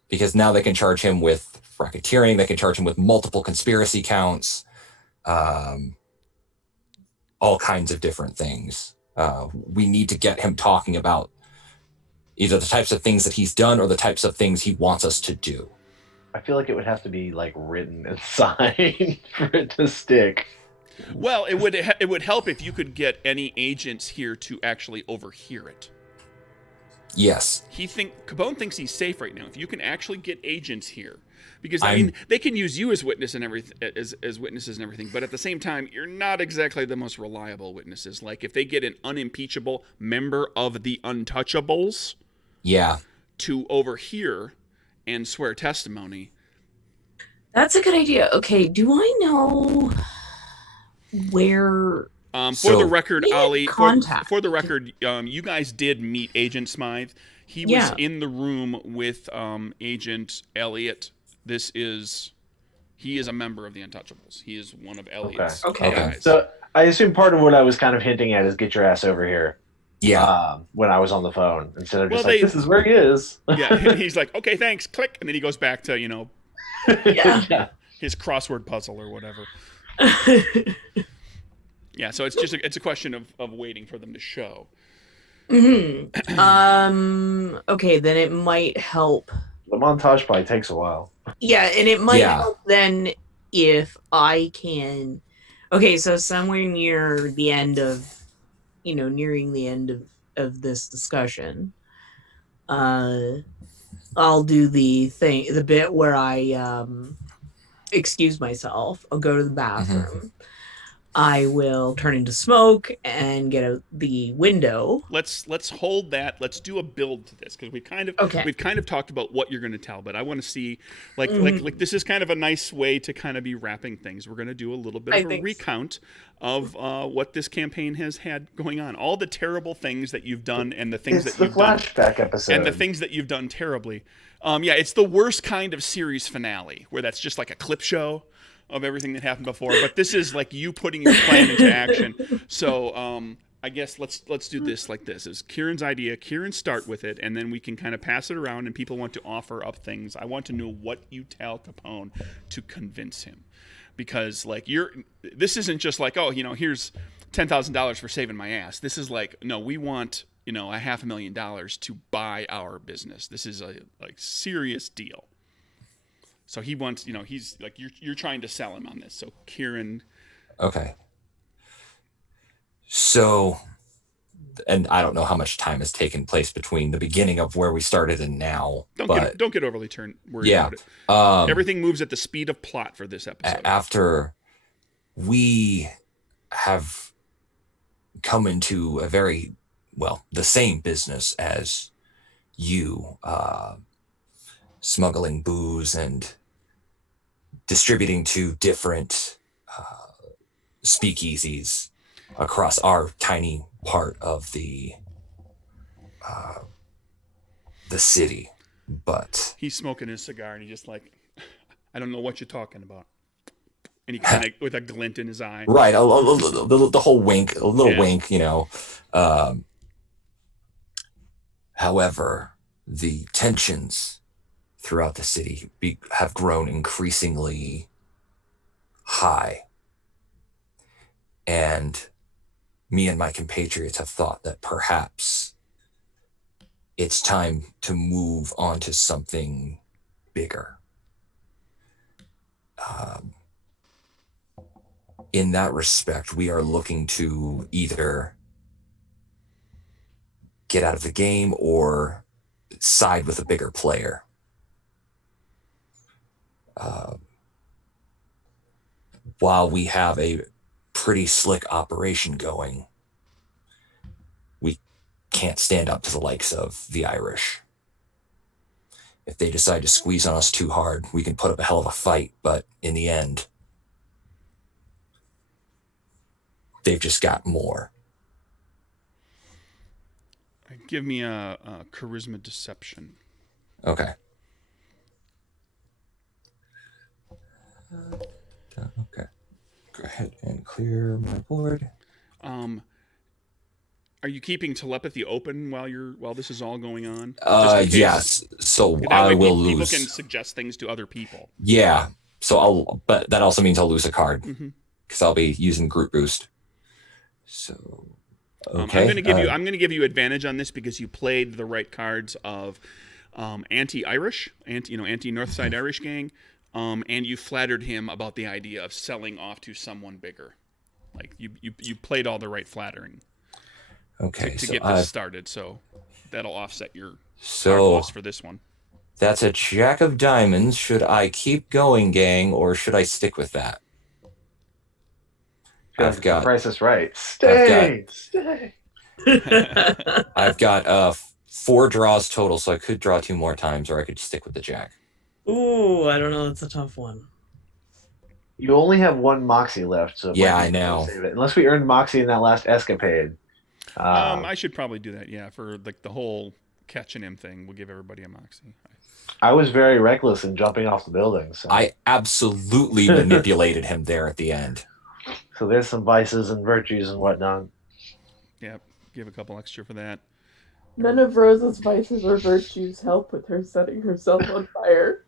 because now they can charge him with racketeering, they can charge him with multiple conspiracy counts, all kinds of different things. We need to get him talking about either the types of things that he's done or the types of things he wants us to do. I feel like it would have to be like written and signed for it to stick. Well, it would help if you could get any agents here to actually overhear it. Yes. Capone thinks he's safe right now. If you can actually get agents here, because I I'm- mean they can use you as witness and everything, as witnesses and everything, but at the same time you're not exactly the most reliable witnesses. Like if they get an unimpeachable member of the Untouchables Yeah. to overhear and swear testimony. That's a good idea. Okay, do I know where? For the record, we had Ollie, contact. for the record, you guys did meet Agent Smythe. He was Yeah. in the room with Agent Elliot. He is a member of the Untouchables. He is one of Elliot's Okay. guys. So I assume part of what I was kind of hinting at is get your ass over here. Yeah. When I was on the phone, instead of just Well, this is where he is. Yeah, he's like, okay, thanks, click, and then he goes back to Yeah. his crossword puzzle or whatever. Yeah, so it's a question of waiting for them to show. Okay, then it might help. The montage probably takes a while. Yeah, and it might Yeah. help then if I can. Okay, so somewhere near the end of, nearing the end of this discussion, I'll do the bit where I excuse myself. I'll go to the bathroom. I will turn into smoke and get out the window. Let's hold that. Let's do a build to this because we've kind of talked about what you're going to tell, but I want to see like this is kind of a nice way to kind of be wrapping things. We're going to do a little bit of a recount of what this campaign has had going on, all the terrible things that you've done and the things that you've done. It's the flashback episode. And the things that you've done terribly. Yeah, it's the worst kind of series finale where that's just like a clip show of everything that happened before. But this is like you putting your plan into action. So I guess let's do this like this. It's Kieran's idea. Kieran, start with it, and then we can kind of pass it around, and people want to offer up things. I want to know what you tell Capone to convince him. Because like this isn't just like, oh, here's $10,000 for saving my ass. This is like, no, we want $500,000 to buy our business. This is a serious deal. So he wants, he's like, you're trying to sell him on this. So Kieran. Okay. So, and I don't know how much time has taken place between the beginning of where we started and now. Don't get overly worried about it. Everything moves at the speed of plot for this episode. After we have come into the same business as you, smuggling booze and distributing to different speakeasies across our tiny part of the city. But he's smoking his cigar and he's just like, I don't know what you're talking about. And he kind of with a glint in his eye. Right, the whole wink, a little wink, However, the tensions throughout the city have grown increasingly high. And me and my compatriots have thought that perhaps it's time to move on to something bigger. In that respect, we are looking to either get out of the game or side with a bigger player. While we have a pretty slick operation going, we can't stand up to the likes of the Irish. If they decide to squeeze on us too hard, we can put up a hell of a fight, but in the end, they've just got more. Give me a charisma deception. Okay. Okay. Go ahead and clear my board. Are you keeping telepathy open while this is all going on? Yes. So I will lose. People can suggest things to other people. Yeah. So but that also means I'll lose a card because I'll be using group boost. So. Okay. I'm going to give you advantage on this because you played the right cards of anti-Irish, anti-North Side Irish gang, and you flattered him about the idea of selling off to someone bigger. Like you played all the right flattering. Okay, to so get this started, so that'll offset your card so loss for this one. that's a Jack of Diamonds. Should I keep going, gang, or should I stick with that? I've got Price is Right. Stay. I've got 4 draws total, so I could draw 2 more times, or I could stick with the Jack. Ooh, I don't know. That's a tough one. You only have 1 Moxie left, so yeah, I know. Save it. Unless we earned Moxie in that last escapade. I should probably do that. Yeah, for like the whole catching him thing, we'll give everybody a Moxie. I was very reckless in jumping off the building. So. I absolutely manipulated him there at the end. So there's some vices and virtues and whatnot. Yeah, give a couple extra for that. None of Rose's vices or virtues help with her setting herself on fire.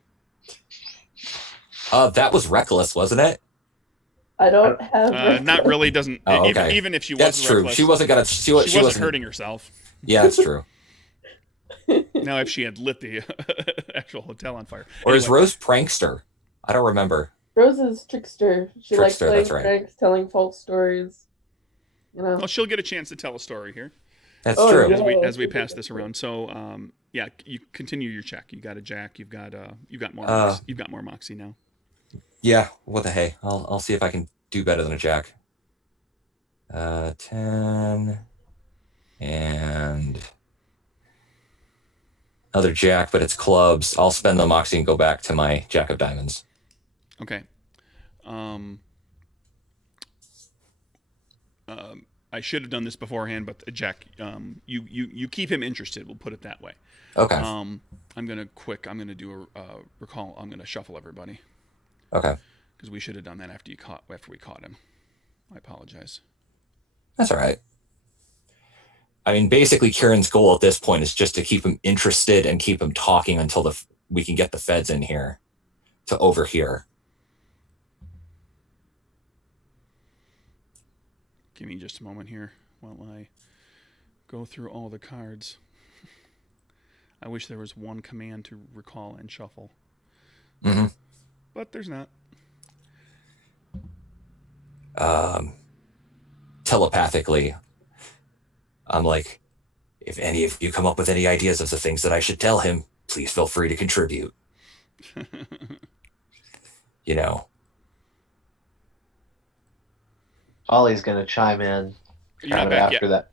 That was reckless, wasn't it? I don't have. Not really. Doesn't. Oh, okay. Even if she was. That's true. Reckless, she wasn't gonna. She wasn't hurting herself. Yeah, that's true. Now, if she had lit the actual hotel on fire, or is Rose prankster? I don't remember. Rose is trickster. She likes playing right. pranks, telling false stories. You know. Well, she'll get a chance to tell a story here. That's true. Yeah. As we pass this around, so yeah, you continue your check. You got a Jack. You've got more. You've got more Moxie now. Yeah. What the hey? I'll see if I can do better than a Jack. 10 and another Jack, but it's clubs. I'll spend the Moxie and go back to my Jack of Diamonds. Okay. I should have done this beforehand, but Jack, you keep him interested. We'll put it that way. Okay. I'm gonna do a recall. I'm gonna shuffle everybody. Okay. Because we should have done that after we caught him. I apologize. That's all right. I mean, basically, Kieran's goal at this point is just to keep him interested and keep him talking until we can get the feds in here to overhear. Give me just a moment here while I go through all the cards. I wish there was one command to recall and shuffle. Mm-hmm. But there's not. Telepathically, I'm like, if any of you come up with any ideas of the things that I should tell him, please feel free to contribute. You know. Ollie's going to chime in. You're not back after yet. That.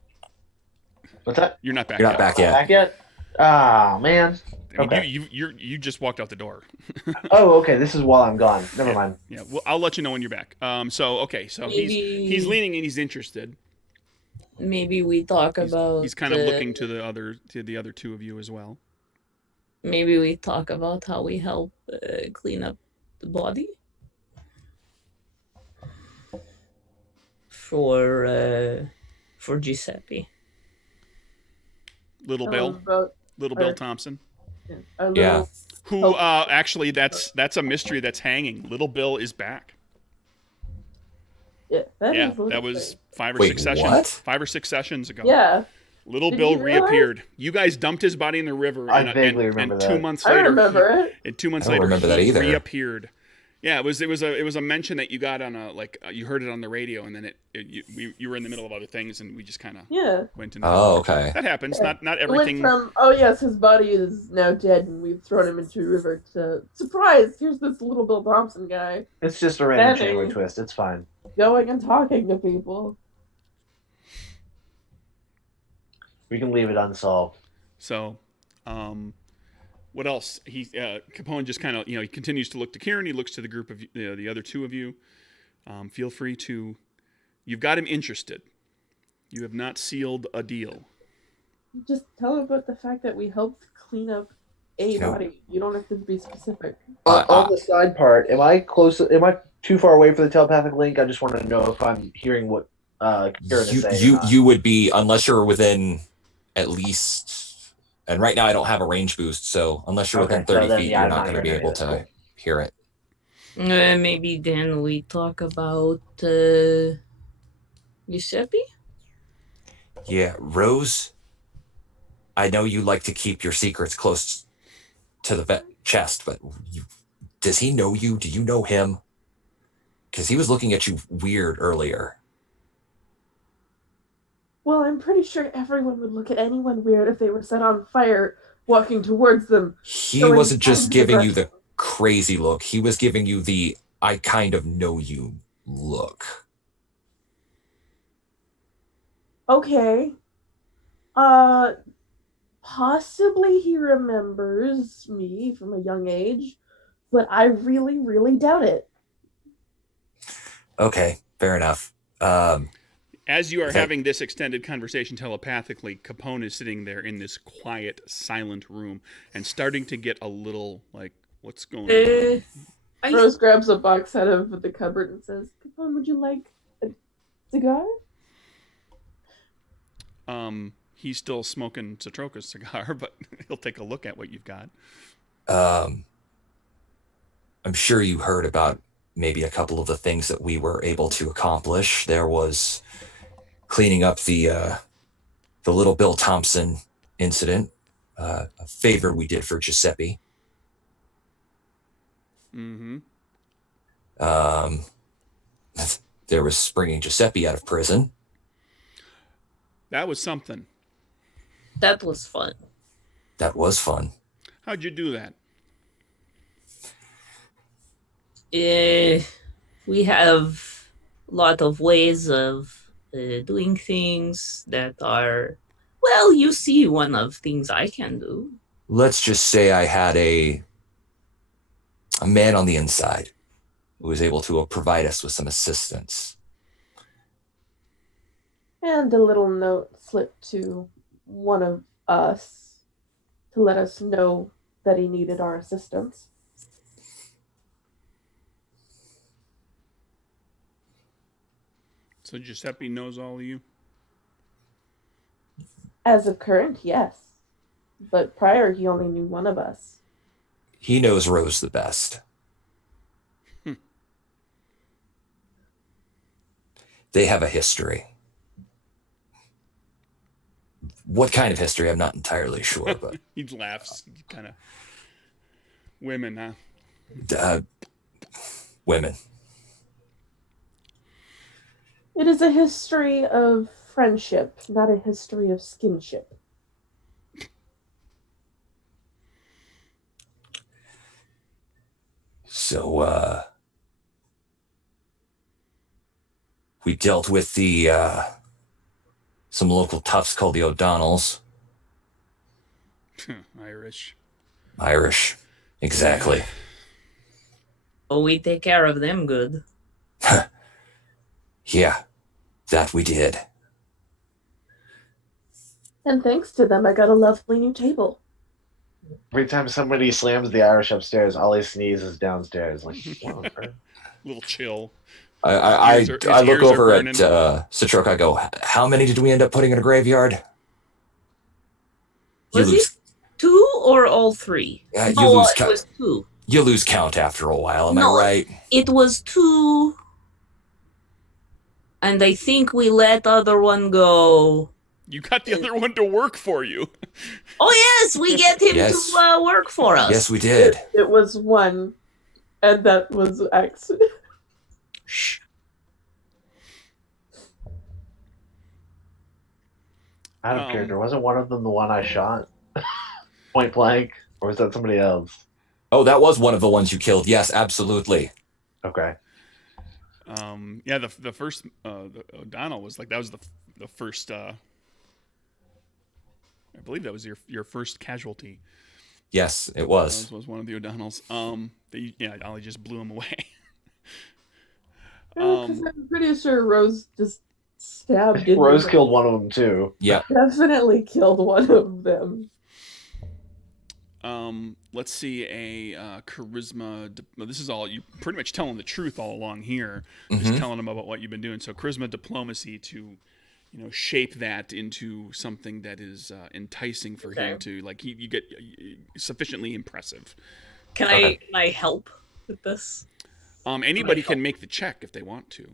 What's that? You're not back You're yet. not back yet. Back yet? Ah, man. I mean, Okay. you just walked out the door. Oh, okay. This is while I'm gone. Never mind. Yeah, well, I'll let you know when you're back. So he's leaning and he's interested. Maybe we talk about. He's kind of looking to the other two of you as well. Maybe we talk about how we help clean up the body for Giuseppe. Little Bill Thompson. Yeah. Who actually that's a mystery that's hanging. Little Bill is back. Yeah, that was 5 or Wait, 6 sessions. what? 5 or 6 sessions ago. Yeah. Little Did Bill you realize? reappeared. You guys dumped his body in the river. I vaguely remember and that. 2 months I later, remember it. And 2 months I don't later, remember that he either. reappeared. Yeah, it was a mention that you got on you heard it on the radio, and then you were in the middle of other things, and we just kind of went into. Oh, okay. That happens. Yeah. Not It went everything. from, oh yes, his body is now dead and we've thrown him into a river, to, surprise, here's this little Bill Thompson guy It's just a random Standing. Chandler twist. It's fine. going and talking to people. We can leave it unsolved. So, what else? Capone just kind of he continues to look to Kieran. He looks to the group of the other two of you. Feel free to. You've got him interested. You have not sealed a deal. Just tell him about the fact that we helped clean up a body. You don't have to be specific. On the side part, am I close? Am I too far away for the telepathic link? I just want to know if I'm hearing what Kieran is saying. You would be, unless you're within at least, and right now I don't have a range boost, so unless you're within 30 feet, you're not going to be able to hear it. Maybe then we talk about Giuseppe? Yeah, Rose, I know you like to keep your secrets close to the chest, but does he know you? Do you know him? Because he was looking at you weird earlier. Well, I'm pretty sure everyone would look at anyone weird if they were set on fire walking towards them. He Going wasn't just in the giving you direction. the crazy look. He was giving you the I kind of know you look. Okay. Possibly he remembers me from a young age, but I really, really doubt it. Okay, fair enough. As you are having this extended conversation telepathically, Capone is sitting there in this quiet, silent room and starting to get a little like, what's going on? Rose grabs a box out of the cupboard and says, Capone, would you like a cigar? He's still smoking Satroka's cigar, but he'll take a look at what you've got. I'm sure you heard about maybe a couple of the things that we were able to accomplish. There was cleaning up the little Bill Thompson incident, a favor we did for Giuseppe. Mm-hmm. There was bringing Giuseppe out of prison. That was something. That was fun. That was fun. How'd you do that? We have a lot of ways of doing things that are, well, you see one of things I can do. Let's just say I had a man on the inside who was able to provide us with some assistance. And a little note slipped to one of us to let us know that he needed our assistance. So Giuseppe knows all of you? As of current, yes. But prior, he only knew one of us. He knows Rose the best. They have a history. What kind of history? I'm not entirely sure, but He laughs. Kind of women, huh? Women. It is a history of friendship, not a history of skinship. So, we dealt with some local toughs called the O'Donnells. Irish. Exactly. Oh, we take care of them good. Yeah, that we did. And thanks to them, I got a lovely new table. Every time somebody slams the Irish upstairs, Ollie sneezes downstairs. Like, Little chill. I His look ears are over at burning. Satroka. I go, how many did we end up putting in a graveyard? Was it 2 or all 3? Yeah, It was 2. You lose count after a while, am I right? It was 2. And I think we let the other one go. You got the other one to work for you. Oh, yes, we get him to work for us. Yes, we did. It was 1, and that was X. Shh. Out of character. Wasn't one of them the one I shot? Point blank? Or was that somebody else? Oh, that was one of the ones you killed. Yes, absolutely. Okay. Yeah, the first the O'Donnell was like, that was the first. I believe that was your first casualty. Yes, it was. That was one of the O'Donnells. Ollie just blew him away. Because I'm pretty sure Rose just stabbed. Rose killed one of them too. Yeah. Definitely killed one of them. Let's see a charisma. This is all you pretty much telling the truth all along here. Just telling them about what you've been doing. So charisma diplomacy to, shape that into something that is enticing for him to like. You get sufficiently impressive. Can I help with this? Anybody can make the check if they want to.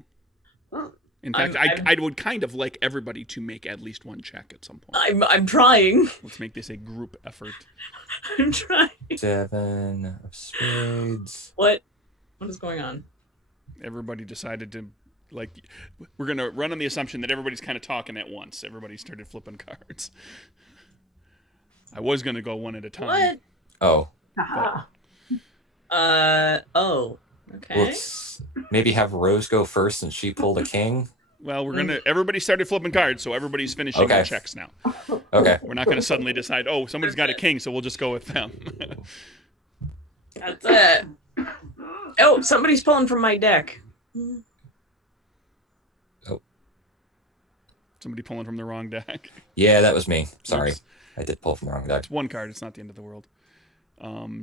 In fact, I would kind of like everybody to make at least one check at some point. I'm trying. Let's make this a group effort. I'm trying. 7 of spades. What is going on? Everybody decided to, like, we're going to run on the assumption that everybody's kind of talking at once. Everybody started flipping cards. I was going to go one at a time. What? Oh. Haha. Oh. Okay. Let's maybe have Rose go first since she pulled a king. Well, everybody started flipping cards, so everybody's finishing their checks now. Okay. We're not going to suddenly decide, oh, somebody's got a king, so we'll just go with them. That's it. Oh, somebody's pulling from my deck. Oh. Somebody pulling from the wrong deck. Yeah, that was me. Sorry. Oops. I did pull from the wrong deck. It's one card. It's not the end of the world.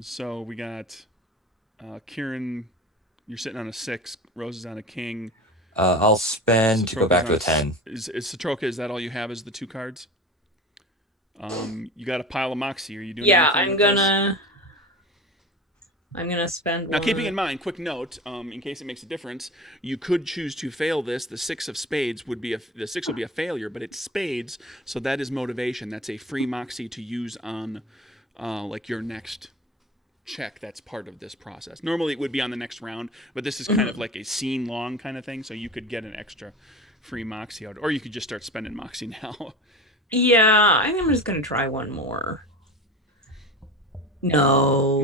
So we got Kieran, you're sitting on a 6. Rose is on a king. I'll spend to go back to a 10. Is Satroka, is that all you have is the 2 cards? You got a pile of Moxie. Are you doing anything with this? I'm gonna spend Now, one. keeping in mind, quick note, in case it makes a difference, you could choose to fail this. The 6 of spades the 6 will be a failure, but it's spades, so that is motivation. That's a free Moxie to use on, like, your next check. That's part of this process. Normally, it would be on the next round, but this is kind of like a scene-long kind of thing, so you could get an extra free Moxie out, or you could just start spending Moxie now. Yeah, I think I'm just gonna try one more. No.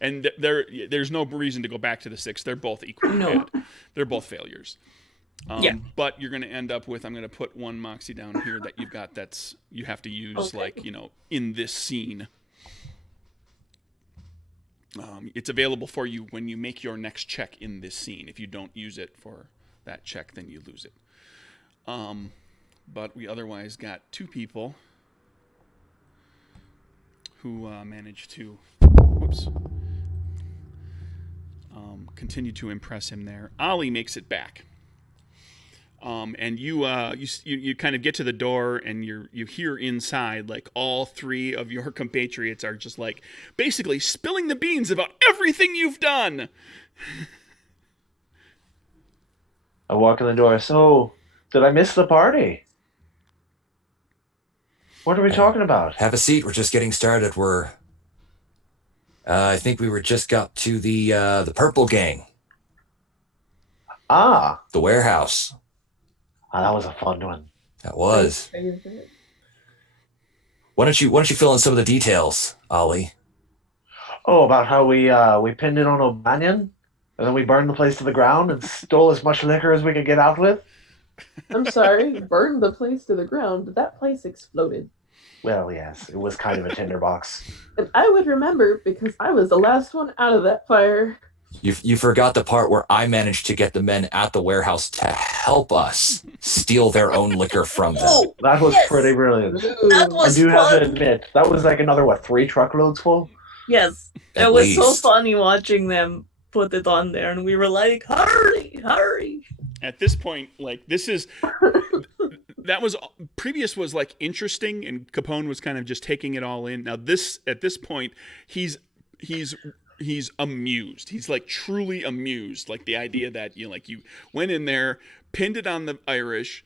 And there's no reason to go back to the 6. They're both equally bad. They're both failures. Yeah. But you're going to end up with, I'm going to put one Moxie down here that you've got you have to use, like, in this scene. It's available for you when you make your next check in this scene. If you don't use it for that check, then you lose it. But we otherwise got 2 people who managed to, continue to impress him there. Ollie makes it back, and you kind of get to the door, and you hear inside, like, all 3 of your compatriots are just, like, basically spilling the beans about everything you've done. I walk in the door. So, did I miss the party? What are we talking about? Have a seat. We're just getting started. I think we just got to the Purple Gang. Ah. The warehouse. That was a fun one. That was. Why don't you fill in some of the details, Ollie? Oh, about how we pinned it on O'Banion, and then we burned the place to the ground and stole as much liquor as we could get out with. I'm sorry, burned the place to the ground, but that place exploded. Well, yes, it was kind of a tinderbox. And I would remember because I was the last one out of that fire. You forgot the part where I managed to get the men at the warehouse to help us steal their own liquor from them. Oh, That was pretty brilliant. that I was do have to fun. admit, that was like another, 3 truckloads full? Yes, At it was so least. funny watching them put it on there, and we were like, "Hurry, hurry!" At this point, like, this is previous was, like, interesting, and Capone was kind of just taking it all in. Now at this point, he's amused. He's, like, truly amused. Like, the idea that you went in there, pinned it on the Irish,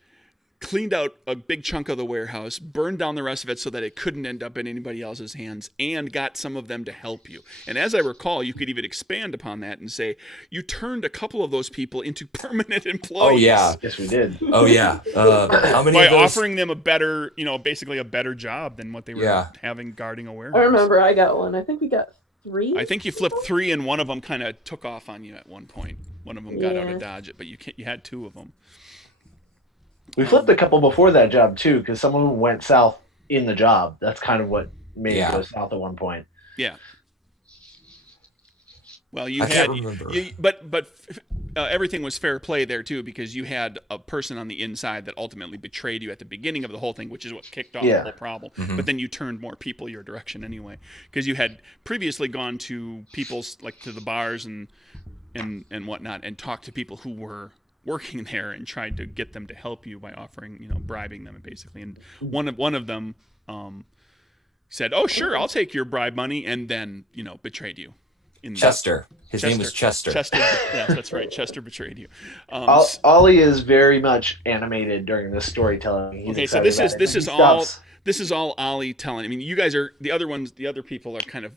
cleaned out a big chunk of the warehouse, burned down the rest of it so that it couldn't end up in anybody else's hands, and got some of them to help you. And as I recall, you could even expand upon that and say you turned a couple of those people into permanent employees. Oh yeah. Yes, we did. Oh yeah. How many By of those? offering them a better, basically a better job than what they were having guarding a warehouse. I remember I got one. I think we got 3. I think you flipped 3, and one of them kind of took off on you at one point. One of them got out of dodge it, but you had 2 of them. We flipped a couple before that job, too, because some of them went south in the job. That's kind of what made it go south at one point. Yeah. Well, I can't remember. But everything was fair play there too, because you had a person on the inside that ultimately betrayed you at the beginning of the whole thing, which is what kicked off the whole problem. Mm-hmm. But then you turned more people your direction anyway, because you had previously gone to people's, like, to the bars and whatnot, and talked to people who were working there and tried to get them to help you by offering, bribing them basically. And one of them said, "Oh, sure, I'll take your bribe money," and then betrayed you in Chester. His name was Chester. Chester. Yes, that's right. Chester betrayed you. Ollie is very much animated during this storytelling. He's okay, so excited this about it. this is all Ollie telling. I mean, you guys are the other people are kind of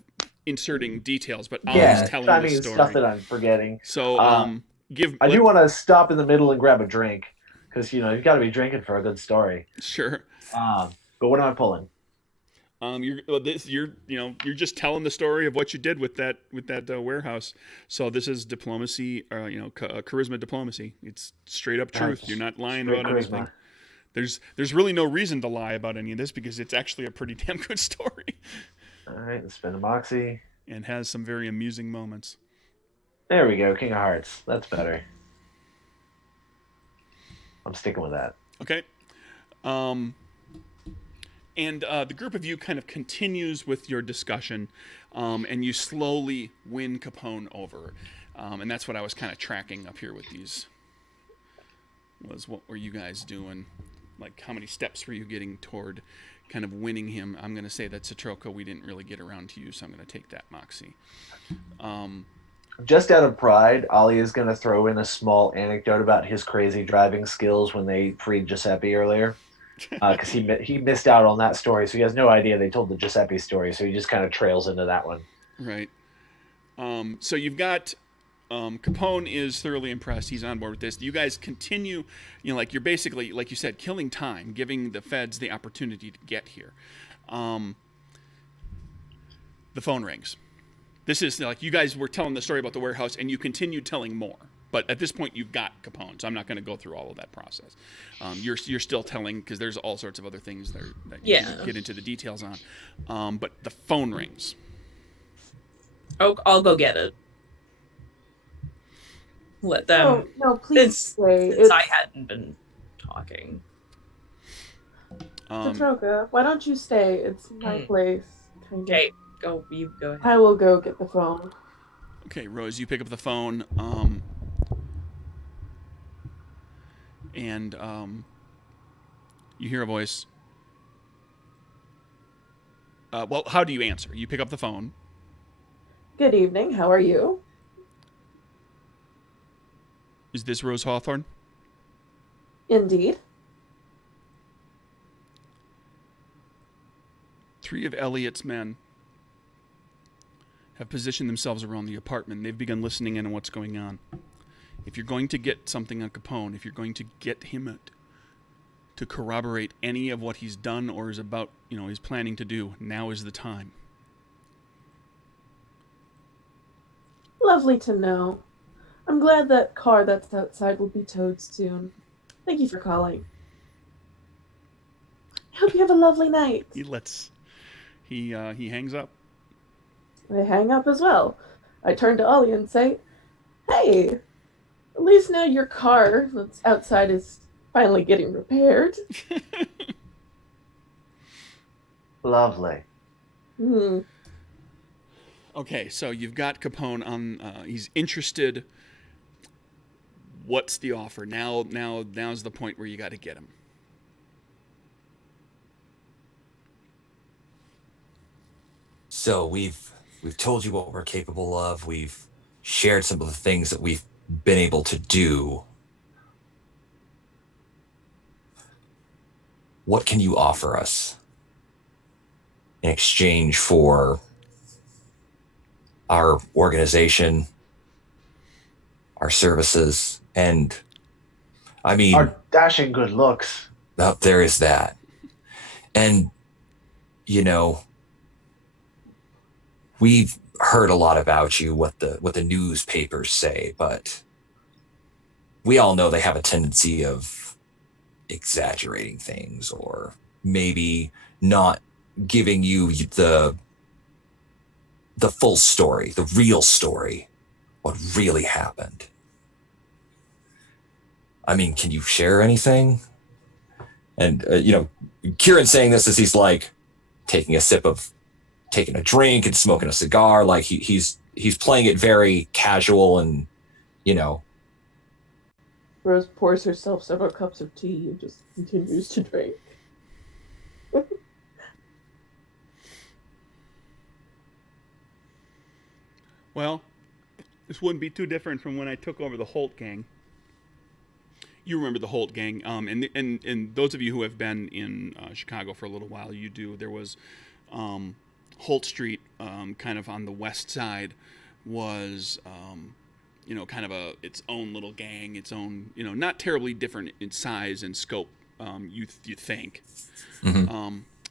inserting details, but Ollie's telling the story. Stuff that I'm forgetting. So I do want to stop in the middle and grab a drink because you've got to be drinking for a good story. Sure. But what am I pulling? You're just telling the story of what you did with that warehouse. So this is diplomacy, charisma diplomacy. It's straight up truth. You're not lying about anything. There's really no reason to lie about any of this because it's actually a pretty damn good story. All right, let's spin a moxie. And has some very amusing moments. There we go, King of Hearts. That's better. I'm sticking with that. Okay. And the group of you kind of continues with your discussion, and you slowly win Capone over. And that's what I was kind of tracking up here with these. Was what were you guys doing? Like, how many steps were you getting toward kind of winning him? I'm going to say that Citroka, we didn't really get around to you, so I'm going to take that Moxie. Just out of pride, Ollie is going to throw in a small anecdote about his crazy driving skills when they freed Giuseppe earlier. Because he missed out on that story, so he has no idea they told the Giuseppe story, so he just kind of trails into that one. Right. So you've got Capone is thoroughly impressed. He's on board with this. You guys continue, you're basically, like you said, killing time, giving the feds the opportunity to get here. The phone rings. This is like you guys were telling the story about the warehouse, and you continued telling more. But at this point, you've got Capone, so I'm not going to go through all of that process. You're still telling, because there's all sorts of other things that you get into the details on. But the phone rings. Oh, I'll go get it. Let them. No, please stay. Since I hadn't been talking. Citroka, why don't you stay? It's my place. Okay, you go ahead. I will go get the phone. Okay, Rose, you pick up the phone. And you hear a voice. Well, how do you answer? You pick up the phone. Good evening. How are you? Is this Rose Hawthorne? Indeed. 3 of Elliot's men have positioned themselves around the apartment. They've begun listening in on what's going on. If you're going to get something on Capone, if you're going to get him to corroborate any of what he's done or is about, he's planning to do, now is the time. Lovely to know. I'm glad that car that's outside will be towed soon. Thank you for calling. I hope you have a lovely night. He hangs up. I hang up as well. I turn to Ollie and say, hey, at least now your car that's outside is finally getting repaired. Lovely. Okay, so you've got Capone on. He's interested. What's the offer? Now's the point where you got to get him. So we've told you what we're capable of. We've shared some of the things that we've been able to do. What can you offer us in exchange for our organization, our services, and I mean, our dashing good looks? There is that. And, we've heard a lot about you, what the newspapers say, but we all know they have a tendency of exaggerating things or maybe not giving you the full story, the real story, what really happened. I mean, can you share anything? And, Kieran saying this as he's like taking a drink and smoking a cigar. Like he's playing it very casual and, Rose pours herself several cups of tea and just continues to drink. Well, this wouldn't be too different from when I took over the Holt gang. You remember the Holt gang, and those of you who have been in Chicago for a little while, you do. There was Holt Street, kind of on the west side, was kind of its own little gang, its own, not terribly different in size and scope. You think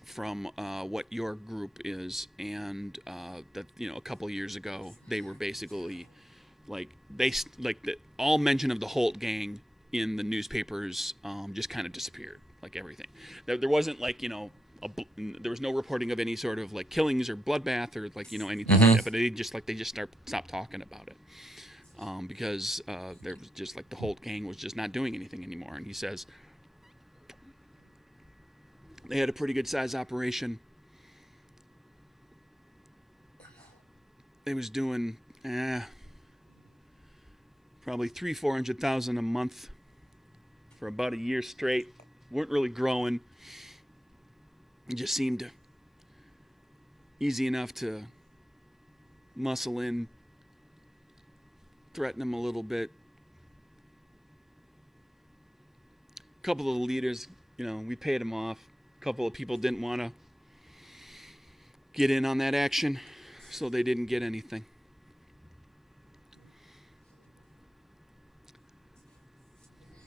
from what your group is, and that a couple of years ago they were basically all mention of the Holt gang in the newspapers just kind of disappeared, like everything. There wasn't there was no reporting of any sort of killings or bloodbath or anything like that. But they just stopped talking about it because there was just the Holt gang was just not doing anything anymore. And he says they had a pretty good size operation. They was doing probably $300,000-400,000 a month for about a year straight. Weren't really growing. It just seemed easy enough to muscle in, threaten them a little bit. A couple of the leaders, we paid them off. A couple of people didn't want to get in on that action, so they didn't get anything.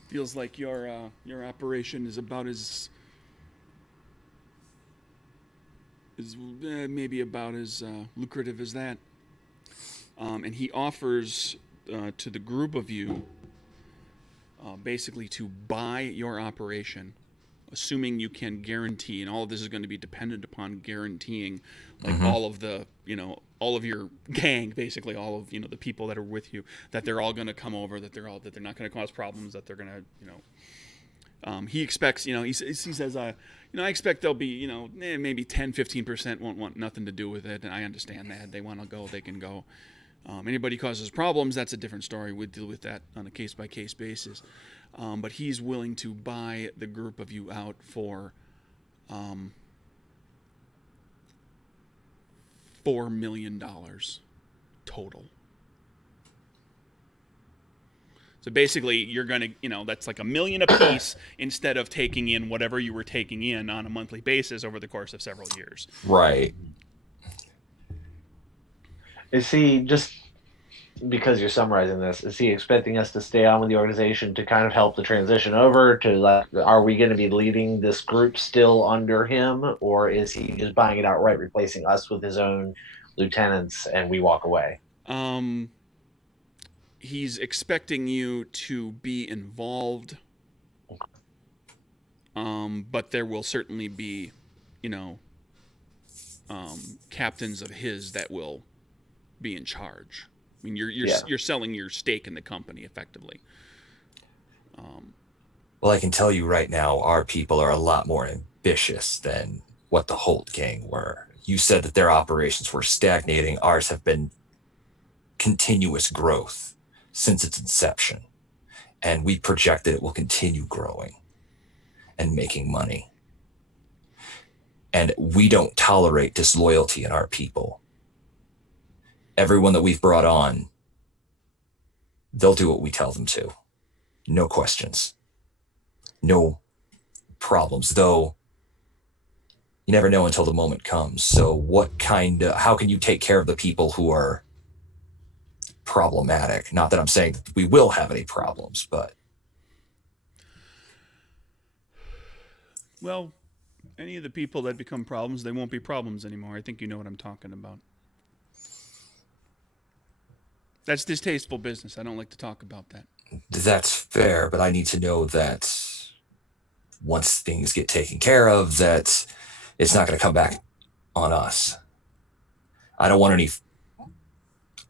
Feels like your operation is about maybe about as lucrative as that. And he offers to the group of you basically to buy your operation, assuming you can guarantee, and all of this is going to be dependent upon guaranteeing all of the all of your gang, basically all of the people that are with you, that they're all going to come over, that they're not going to cause problems, that they're going to he expects, he says I expect there'll be maybe 10-15% won't want nothing to do with it, and I understand that. They want to go, they can go. Anybody causes problems, that's a different story. We deal with that on a case-by-case basis. But he's willing to buy the group of you out for $4 million total. So basically, you're going to, that's like $1 million a piece instead of taking in whatever you were taking in on a monthly basis over the course of several years. Right. Is he, just because you're summarizing this, is he expecting us to stay on with the organization to kind of help the transition over to, are we going to be leading this group still under him, or is he just buying it outright, replacing us with his own lieutenants, and we walk away? He's expecting you to be involved, but there will certainly be, captains of his that will be in charge. I mean, you're selling your stake in the company effectively. Well, I can tell you right now, our people are a lot more ambitious than what the Holt gang were. You said that their operations were stagnating. Ours have been continuous growth since its inception, and we project that it will continue growing and making money. And we don't tolerate disloyalty in our people. Everyone that we've brought on, they'll do what we tell them to. No questions. No problems, though you never know until the moment comes. So how can you take care of the people who are problematic? Not that I'm saying that we will have any problems, but... Well, any of the people that become problems, they won't be problems anymore. I think you know what I'm talking about. That's distasteful business. I don't like to talk about that. That's fair, but I need to know that once things get taken care of, that it's not going to come back on us. I don't want any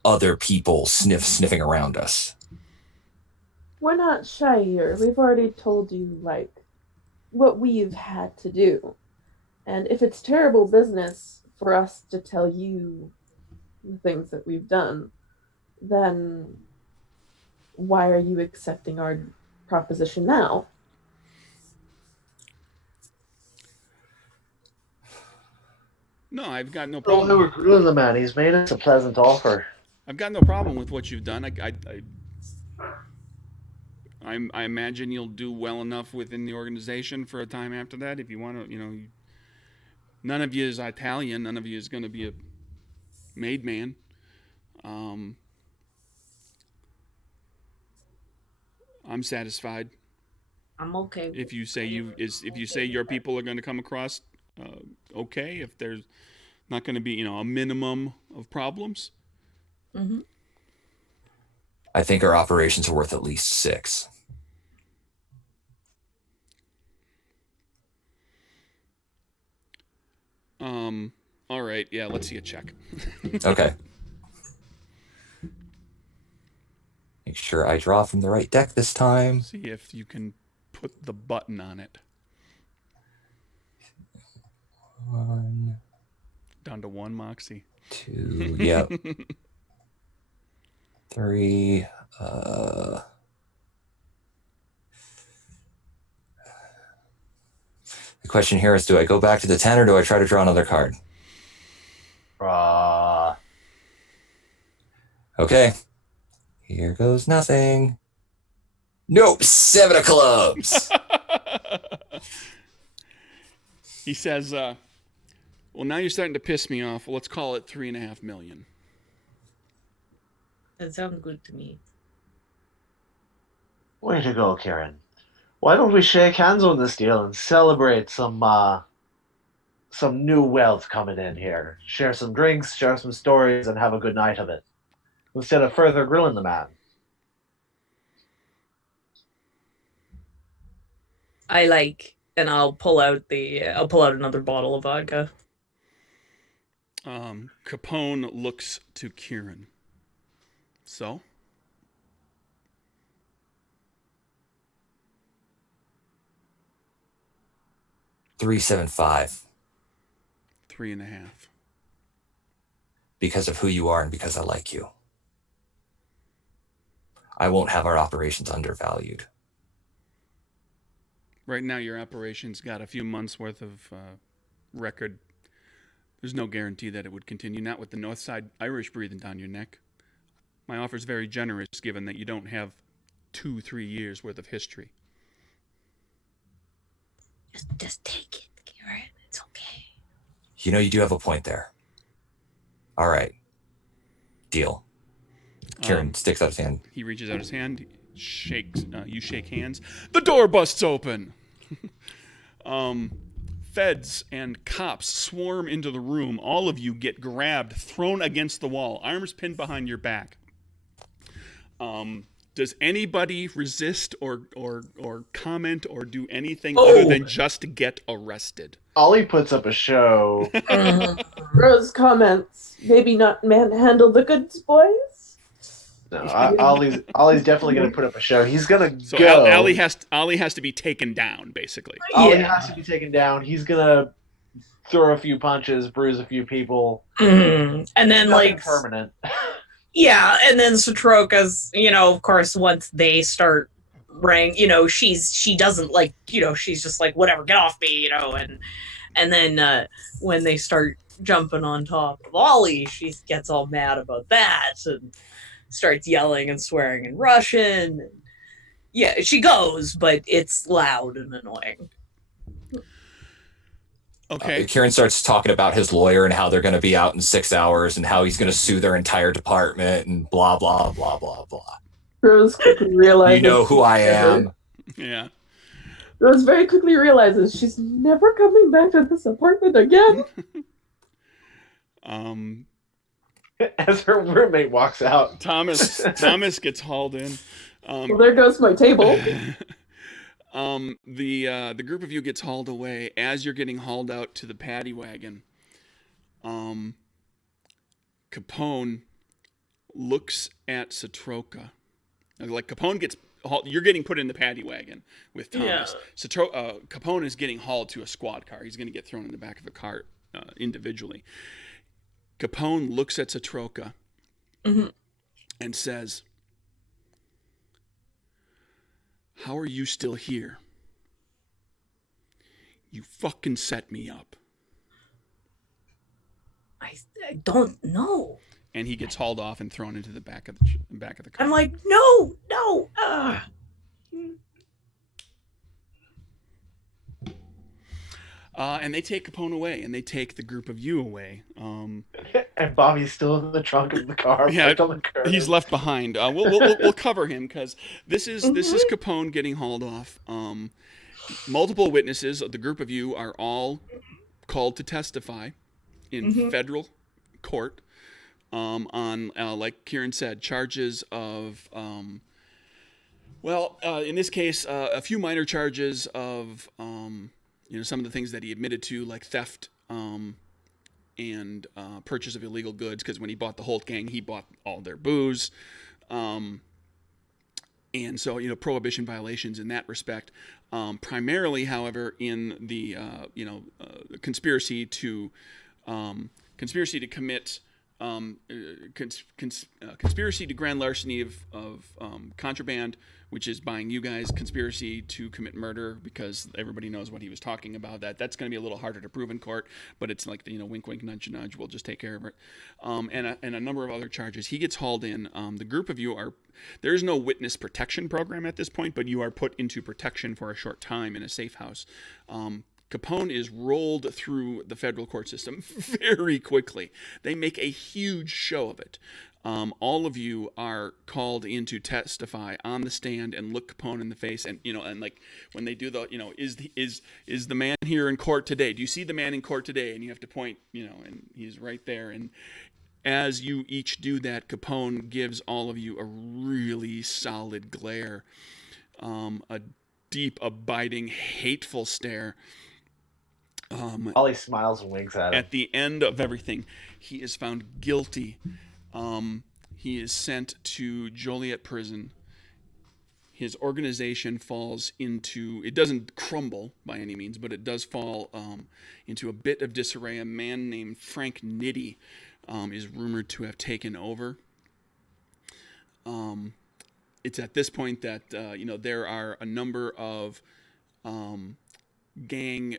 other people sniffing around us. We're not shy here. We've already told you, what we've had to do. And if it's terrible business for us to tell you the things that we've done, then why are you accepting our proposition now? No, I've got no Well, problem. we're grilling the man. He's made us a pleasant offer. I've got no problem with what you've done. I imagine you'll do well enough within the organization for a time after that. If you want to, none of you is Italian. None of you is going to be a made man. I'm satisfied. I'm okay. If you say your people are going to come across okay, if there's not going to be a minimum of problems. Mm-hmm. I think our operations are worth at least 6. All right. Yeah. Let's see a check. Okay. Make sure I draw from the right deck this time. See if you can put the button on it. 1, Down to 1 Moxie. 2, yep. 3, the question here is, do I go back to the 10 or do I try to draw another card? Okay. Here goes nothing. Nope, 7 of clubs. He says, well, now you're starting to piss me off. Well, let's call it $3.5 million. That sounds good to me. Way to go, Kieran. Why don't we shake hands on this deal and celebrate some new wealth coming in here? Share some drinks, share some stories, and have a good night of it. Instead of further grilling the man. And I'll pull out another bottle of vodka. Capone looks to Kieran. So? $3.75. 3.5. Because of who you are and because I like you. I won't have our operations undervalued. Right now, your operation's got a few months' worth of record. There's no guarantee that it would continue, not with the North Side Irish breathing down your neck. My offer's very generous, given that you don't have 2-3 years worth of history. Just take it, Kieran. It's okay. You do have a point there. All right. Deal. Kieran sticks out his hand. He reaches out his hand, shakes. You shake hands. The door busts open. Feds and cops swarm into the room. All of you get grabbed, thrown against the wall, arms pinned behind your back. Does anybody resist or comment or do anything other than just get arrested? Ollie puts up a show. Rose comments, maybe not manhandle the goods, boys. No, Ollie's definitely going to put up a show. He's going to So go. Ollie has to be taken down, basically. Ollie has to be taken down. He's going to throw a few punches, bruise a few people. And then, Nothing permanent. Yeah, and then Satroka's, of course, once they start she doesn't she's just like, whatever, get off me, and then when they start jumping on top of Ollie, she gets all mad about that and starts yelling and swearing in Russian. Yeah, she goes, but it's loud and annoying. Okay. Kieran starts talking about his lawyer and how they're going to be out in 6 hours and how he's going to sue their entire department and blah, blah, blah, blah, blah. Rose quickly realizes... You know who I am. Yeah. Rose very quickly realizes she's never coming back to this apartment again. As her roommate walks out. Thomas gets hauled in. Well, there goes my table. The group of you gets hauled away. As you're getting hauled out to the paddy wagon, Capone looks at Satroka. Like, Capone gets hauled, you're getting put in the paddy wagon with Thomas. Yeah. Capone is getting hauled to a squad car. He's going to get thrown in the back of a cart individually. Capone looks at Satroka and says, "How are you still here? You fucking set me up." I don't know. and he gets hauled off and thrown into the back of the car. I'm like, no. And they take Capone away, and they take the group of you away. And Bobby's still in the trunk of the car. Yeah, on the curb. he's left behind. We'll cover him because this is Capone getting hauled off. Multiple witnesses of the group of you are all called to testify in federal court on, like Kieran said, charges of, in this case, a few minor charges of, some of the things that he admitted to, like theft and purchase of illegal goods, because when he bought the Holt gang, he bought all their booze. And so, prohibition violations in that respect. Primarily, however, in the, conspiracy to commit conspiracy to grand larceny of contraband, which is buying you guys, conspiracy to commit murder, because everybody knows what he was talking about. That's going to be a little harder to prove in court, but it's like, wink, wink, nudge, nudge, we'll just take care of it. And a number of other charges. He gets hauled in. The group of you there's no witness protection program at this point, but you are put into protection for a short time in a safe house. Capone is rolled through the federal court system very quickly. They make a huge show of it. All of you are called in to testify on the stand and look Capone in the face, and like when they do the is the man here in court today? Do you see the man in court today? And you have to point, and he's right there. And as you each do that, Capone gives all of you a really solid glare, a deep, abiding, hateful stare. Ollie smiles and winks at him. At the end of everything, he is found guilty. He is sent to Joliet prison. His organization falls into, it doesn't crumble by any means, but it does fall into a bit of disarray. A man named Frank Nitti is rumored to have taken over. It's at this point that, there are a number of gang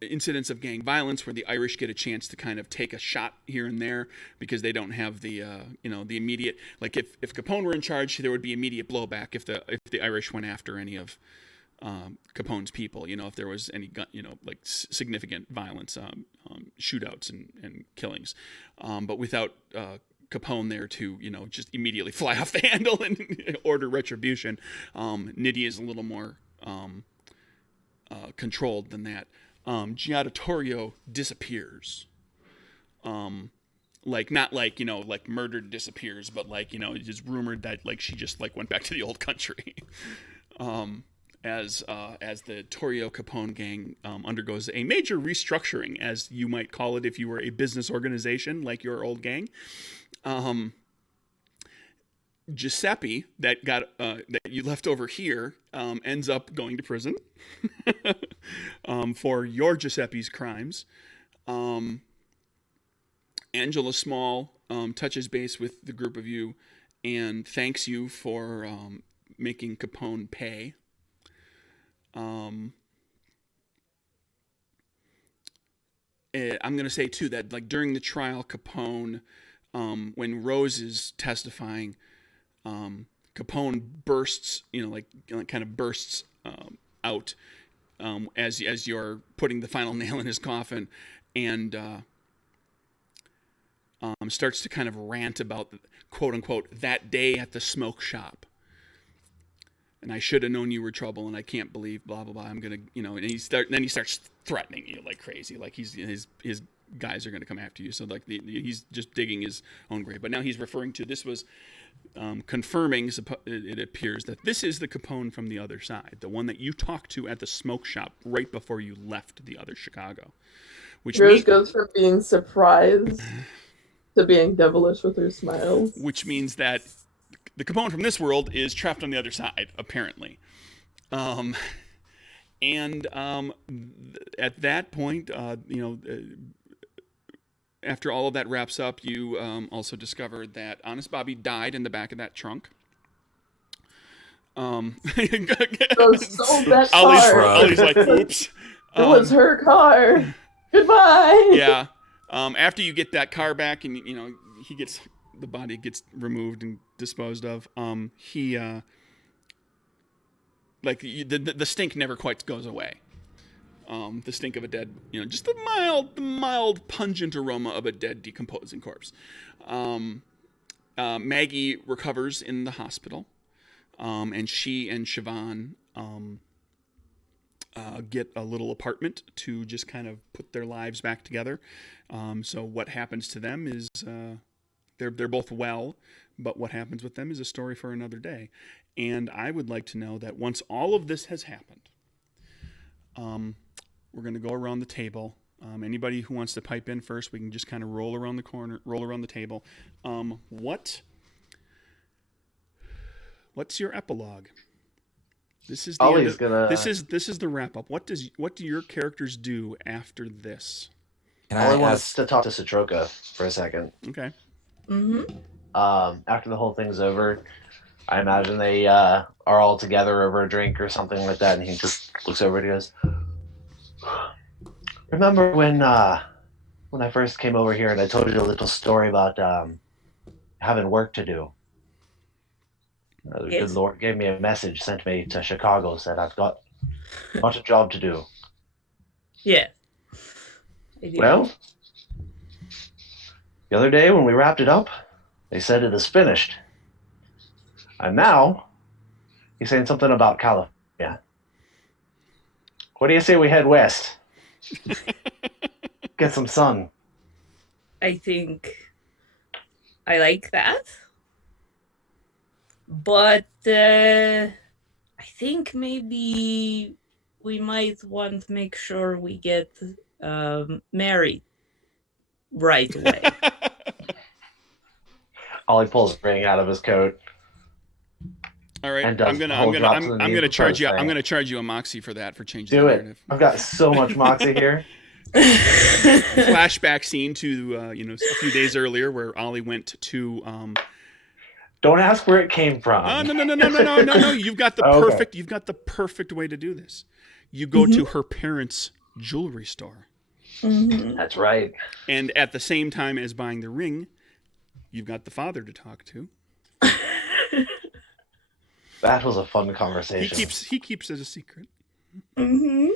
incidents of gang violence where the Irish get a chance to kind of take a shot here and there because they don't have the the immediate, like if Capone were in charge, there would be immediate blowback if the Irish went after any of Capone's people, if there was any like significant violence, shootouts and killings, but without Capone there to just immediately fly off the handle and order retribution. Nitti is a little more controlled than that. Giada disappears. Like not like like murdered disappears, but like it's just rumored that like she just like went back to the old country. As the Torrio Capone gang undergoes a major restructuring, as you might call it if you were a business organization like your old gang. Giuseppe, that you left over here, ends up going to prison for your Giuseppe's crimes. Angela Small touches base with the group of you and thanks you for making Capone pay. I'm going to say too that like during the trial, Capone, when Rose is testifying, Capone bursts, kind of bursts out as you're putting the final nail in his coffin, and starts to kind of rant about, quote unquote, that day at the smoke shop. And I should have known you were trouble, and I can't believe blah blah blah. I'm gonna, and then he starts threatening you like crazy, like his guys are gonna come after you. So like he's just digging his own grave. But now he's referring to this was. Confirming, it appears, that this is the Capone from the other side, the one that you talked to at the smoke shop right before you left the other Chicago. Which Rose goes from being surprised to being devilish with her smiles. Which means that the Capone from this world is trapped on the other side, apparently. And at that point, after all of that wraps up, you also discover that Honest Bobby died in the back of that trunk. So sold that car. Ollie's like, oops. It was her car. Goodbye. Yeah. After you get that car back, and the body gets removed and disposed of. The stink never quite goes away. The stink of a dead, just the mild, pungent aroma of a dead, decomposing corpse. Maggie recovers in the hospital, and she and Siobhan get a little apartment to just kind of put their lives back together. So what happens to them is they're both well, but what happens with them is a story for another day. And I would like to know that once all of this has happened, we're going to go around the table. Anybody who wants to pipe in first, we can just kind of roll around the table. What's your epilogue? This is the this is the wrap up. What do your characters do after this? Ollie wants to talk to Satroka for a second. Okay. Mm-hmm. After the whole thing's over, I imagine they are all together over a drink or something like that, and he just looks over and he goes, "Remember when I first came over here and I told you a little story about having work to do? The good Lord gave me a message, sent me to Chicago, said I've got a job to do." Yeah. Well, the other day when we wrapped it up, they said it is finished. And now, he's saying something about California. What do you say we head west? Get some sun. I think I like that. But I think maybe we might want to make sure we get married right away. Ollie pulls a ring out of his coat. All right, I'm gonna charge you. I'm gonna charge you a moxie for changing the narrative. I've got so much moxie here. Flashback scene to a few days earlier where Ollie went to. Don't ask where it came from. No. You've got the perfect way to do this. You go to her parents' jewelry store. Mm-hmm. That's right. And at the same time as buying the ring, you've got the father to talk to. That was a fun conversation. He keeps it a secret. Mm-hmm.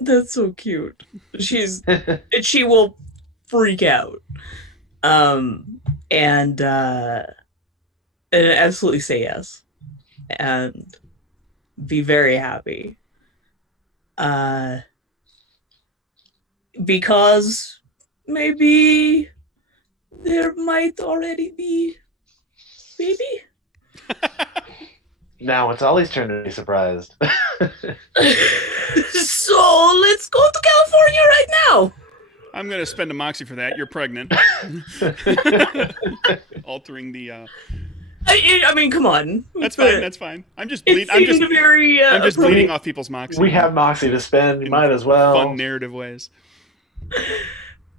That's so cute. She will freak out. And absolutely say yes. And be very happy. Because maybe there might already be baby. Now it's Ollie's turn to be surprised. So let's go to California right now. I'm going to spend a moxie for that. You're pregnant. Altering the... I mean, come on. That's fine. I'm just bleeding off people's moxie. We have moxie to spend. You might as well. Fun narrative ways.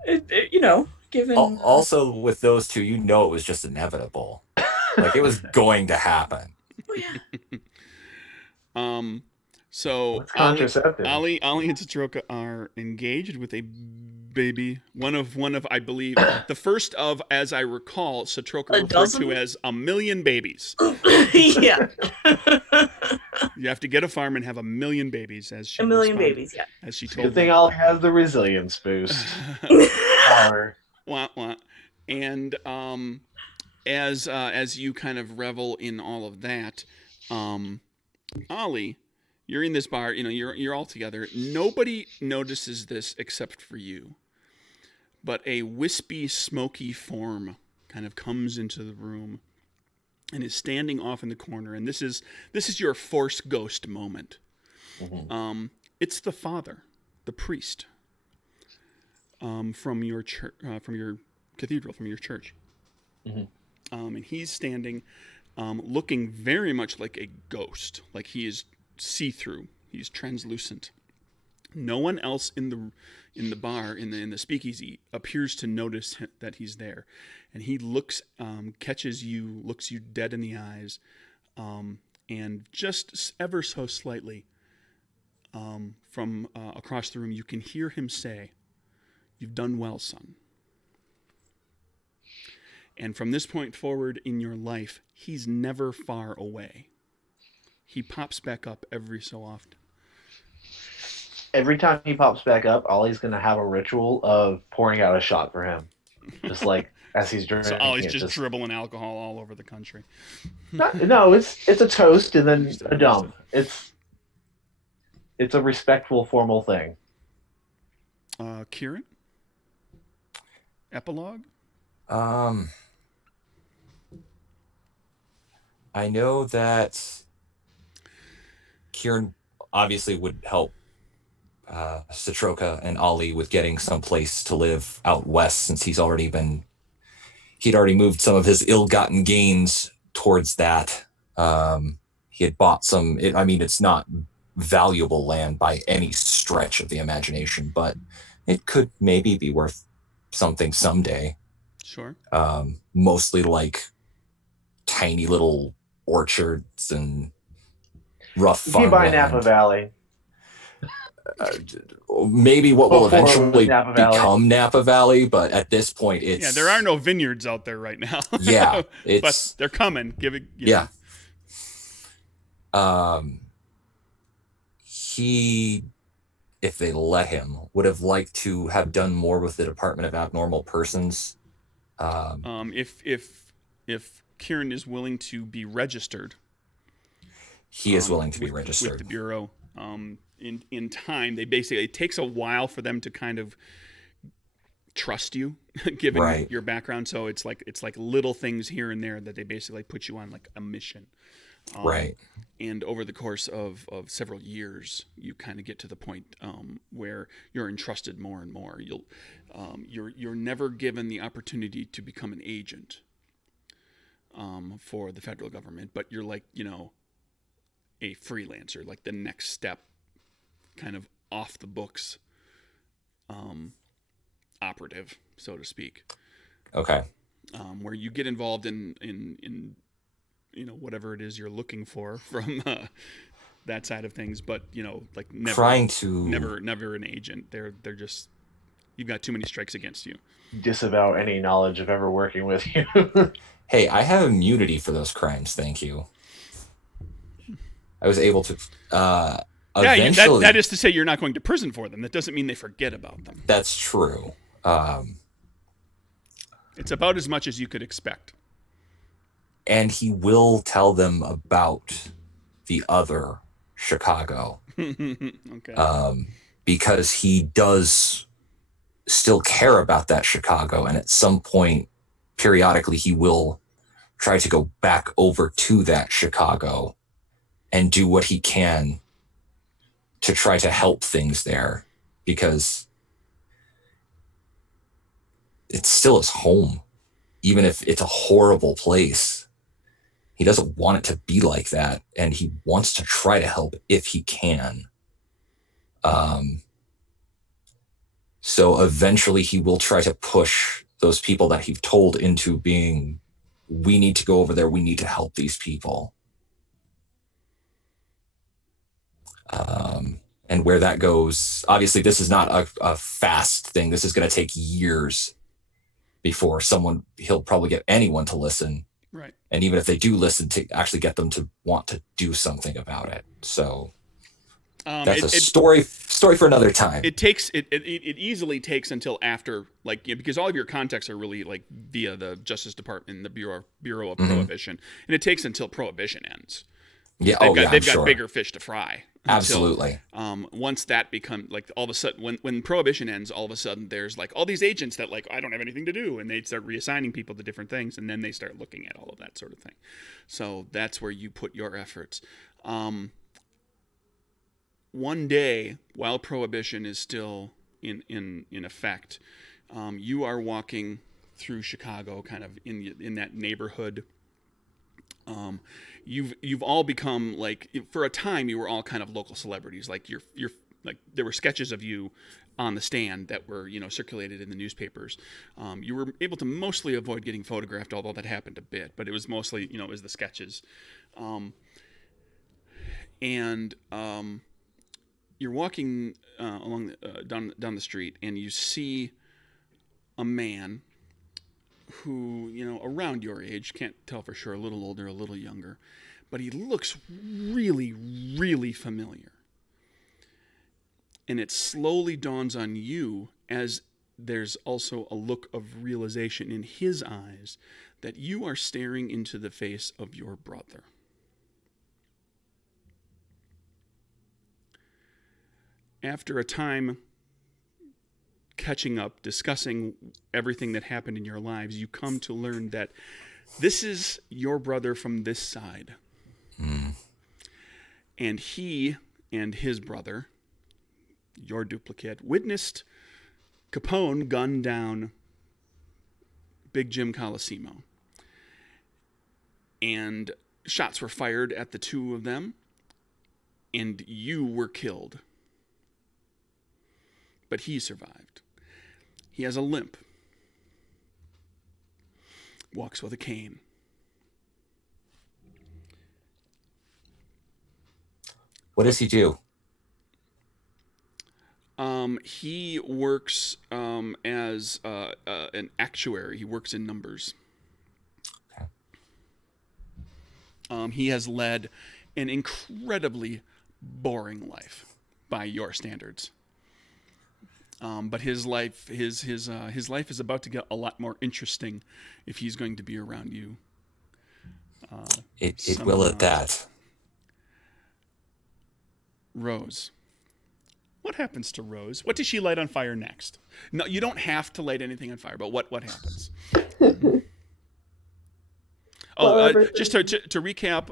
Given... Also, with those two, it was just inevitable. Like, it was going to happen. Oh, yeah. So contraceptive? Ollie and Satroka are engaged with a baby. One of I believe the first of, as I recall, Satroka referred to as 1,000,000 babies. Yeah. You have to get a farm and have 1,000,000 babies, as she 1,000,000 babies. Yeah. As she told. Good thing Ollie has the resilience boost. Power. Wah. And as you kind of revel in all of that, Ollie, you're in this bar. You're all together. Nobody notices this except for you. But a wispy, smoky form kind of comes into the room and is standing off in the corner. And this is your Force Ghost moment. Mm-hmm. It's the father, the priest, from your from your cathedral, from your church. Mm-hmm. And he's standing, looking very much like a ghost, like he is see-through. He's translucent. No one else in the bar, in the speakeasy, appears to notice that he's there, and he looks, catches you, looks you dead in the eyes, and just ever so slightly from across the room, you can hear him say, "You've done well, son." And from this point forward in your life, he's never far away. He pops back up every so often. Every time he pops back up, Ollie's going to have a ritual of pouring out a shot for him. Just like as he's drinking. So Ollie's just dribbling alcohol all over the country. No, it's a toast and then a dump. It's a respectful, formal thing. Kieran? Epilogue? I know that Kieran obviously would help Satroka and Ollie with getting some place to live out west, since he'd already moved some of his ill-gotten gains towards that. He had bought some, it's not valuable land by any stretch of the imagination, but it could maybe be worth something someday. Sure. Mostly like tiny little orchards and rough farmland. You buy Napa Valley. Maybe what will eventually become Napa Valley, but at this point, it's there are no vineyards out there right now. Yeah, but they're coming. Yeah. He, if they let him, would have liked to have done more with the Department of Abnormal Persons. If Kieran is willing to be registered, he is willing to be registered with the Bureau. In time, it takes a while for them to kind of trust you, given your background. So it's like little things here and there that they basically put you on like a mission. Right. And over the course of several years, you kind of get to the point where you're entrusted more and more. You're never given the opportunity to become an agent for the federal government, but you're like, a freelancer, like the next step, kind of off the books operative, so to speak. Okay. Where you get involved in whatever it is you're looking for from that side of things, but like never an agent. They're just, you've got too many strikes against you. Disavow any knowledge of ever working with you. Hey, I have immunity for those crimes, thank you. I was able to eventually... that is to say you're not going to prison for them. That doesn't mean they forget about them. That's true. It's about as much as you could expect. And he will tell them about the other Chicago. Okay. Because he does still care about that Chicago, and at some point, periodically, he will try to go back over to that Chicago and do what he can to try to help things there, because it's still his home, even if it's a horrible place. He doesn't want it to be like that, and he wants to try to help if he can. So eventually he will try to push those people that he's told into being, we need to go over there, we need to help these people. And where that goes, obviously this is not a fast thing. This is going to take years before he'll probably get anyone to listen. Right. And even if they do listen, to actually get them to want to do something about it. So that's a story for another time. It easily takes until after, because all of your contacts are really like via the Justice Department and the Bureau of Prohibition, and it takes until Prohibition ends. Yeah, they've got bigger fish to fry. Absolutely. Once that becomes like, all of a sudden, when Prohibition ends, all of a sudden there's like all these agents that like, I don't have anything to do, and they start reassigning people to different things, and then they start looking at all of that sort of thing. So that's where you put your efforts. One day, while Prohibition is still in effect, you are walking through Chicago, kind of in that neighborhood. You've all become, like, for a time you were all kind of local celebrities. Like you're like, there were sketches of you on the stand that were circulated in the newspapers. You were able to mostly avoid getting photographed, although that happened a bit. But it was mostly it was the sketches, you're walking down the street, and you see a man who, around your age, can't tell for sure, a little older, a little younger, but he looks really, really familiar. And it slowly dawns on you, as there's also a look of realization in his eyes, that you are staring into the face of your brother. After a time catching up, discussing everything that happened in your lives, you come to learn that this is your brother from this side. And he and his brother, your duplicate, witnessed Capone gun down Big Jim Colosimo. And shots were fired at the two of them, and you were killed. But he survived. He has a limp. Walks with a cane. What does he do? He works as an actuary. He works in numbers. Okay. He has led an incredibly boring life by your standards. But his life is about to get a lot more interesting if he's going to be around you. It will at that. Rose. What happens to Rose? What does she light on fire next? No, you don't have to light anything on fire, but what happens? Just to recap,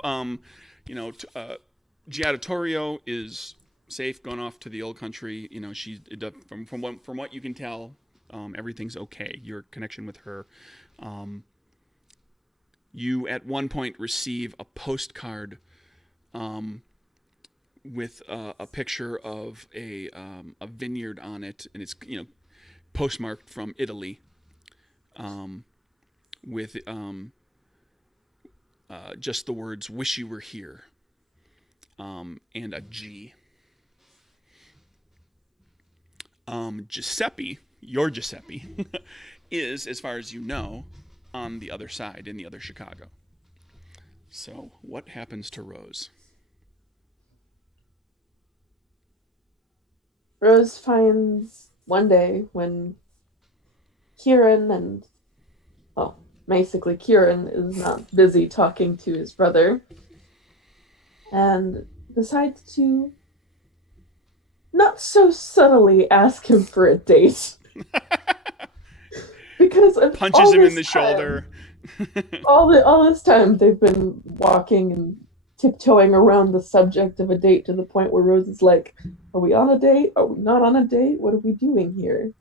Giada is safe, gone off to the old country. She's from what you can tell, everything's okay. Your connection with her. You at one point receive a postcard with a picture of a vineyard on it, and it's postmarked from Italy, with just the words "Wish you were here," and a G. Giuseppe, your Giuseppe, is, as far as you know, on the other side, in the other Chicago. So, what happens to Rose? Rose finds one day when Kieran and, basically Kieran is not busy talking to his brother, and decides to not so subtly ask him for a date. Because punches him in the shoulder. all this time they've been walking and tiptoeing around the subject of a date, to the point where Rose is like, are we on a date? Are we not on a date? What are we doing here?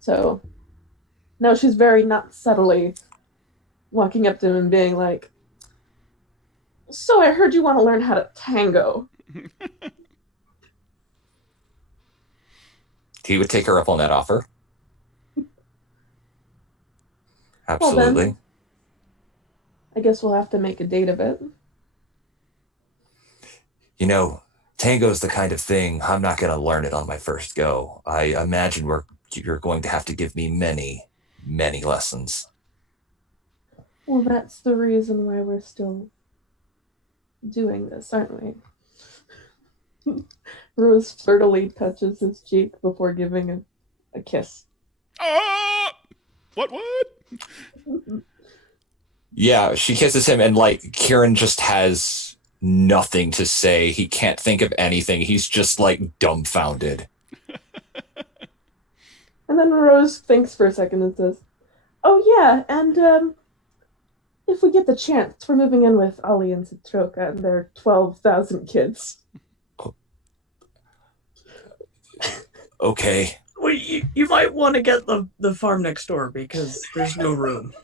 So now she's very not subtly walking up to him and being like, so I heard you want to learn how to tango. He would take her up on that offer. Absolutely. Well, then, I guess we'll have to make a date of it. Tango's the kind of thing I'm not going to learn it on my first go. I imagine you're going to have to give me many, many lessons. Well, that's the reason why we're still doing this, aren't we? Rose fertily touches his cheek before giving a kiss. What? Yeah, she kisses him, and Kieran just has nothing to say. He can't think of anything. He's just dumbfounded. And then Rose thinks for a second and says, oh yeah, and if we get the chance, we're moving in with Ollie and Citroka and their 12,000 kids. Okay. Well, you might want to get the farm next door, because there's no room.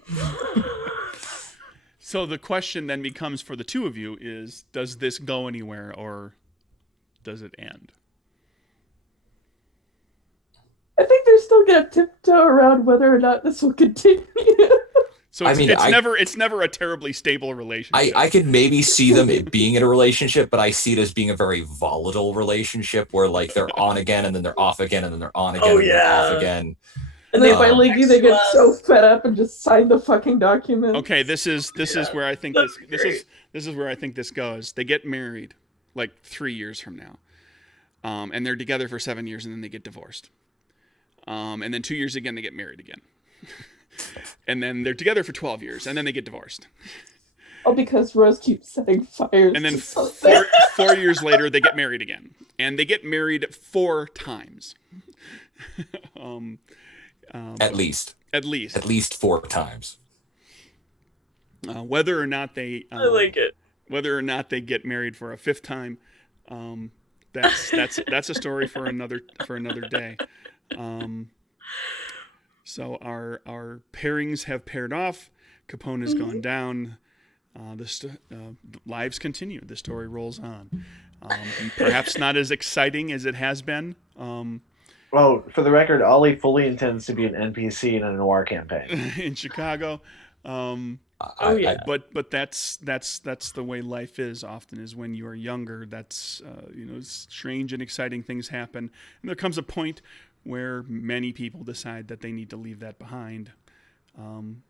So the question then becomes for the two of you is, does this go anywhere, or does it end? I think they're still going to tiptoe around whether or not this will continue. So I it's, mean, it's never a terribly stable relationship. I could maybe see them being in a relationship, but I see it as being a very volatile relationship where like they're on again and then they're off again and then they're on again and they're off again. And they Um, finally they get so fed up and just sign the fucking document. Okay, this is where I think this is where I think this goes. They get married like 3 years from now, and they're together for 7 years, and then they get divorced, and then 2 years again they get married again, and then they're together for 12 years, and then they get divorced. Oh, because Rose keeps setting fires. And then to something. 4 years later they get married again, and they get married 4 times. at least 4 times. Whether or not they I like it. Whether or not they get married for a 5th time, that's a story for another day. So our pairings have paired off. Capone's gone down. Lives continue. The story rolls on. Perhaps not as exciting as it has been. Well, for the record, Ollie fully intends to be an NPC in a noir campaign in Chicago. But that's the way life is. Often is when you are younger. That's strange and exciting things happen, and there comes a point where many people decide that they need to leave that behind. And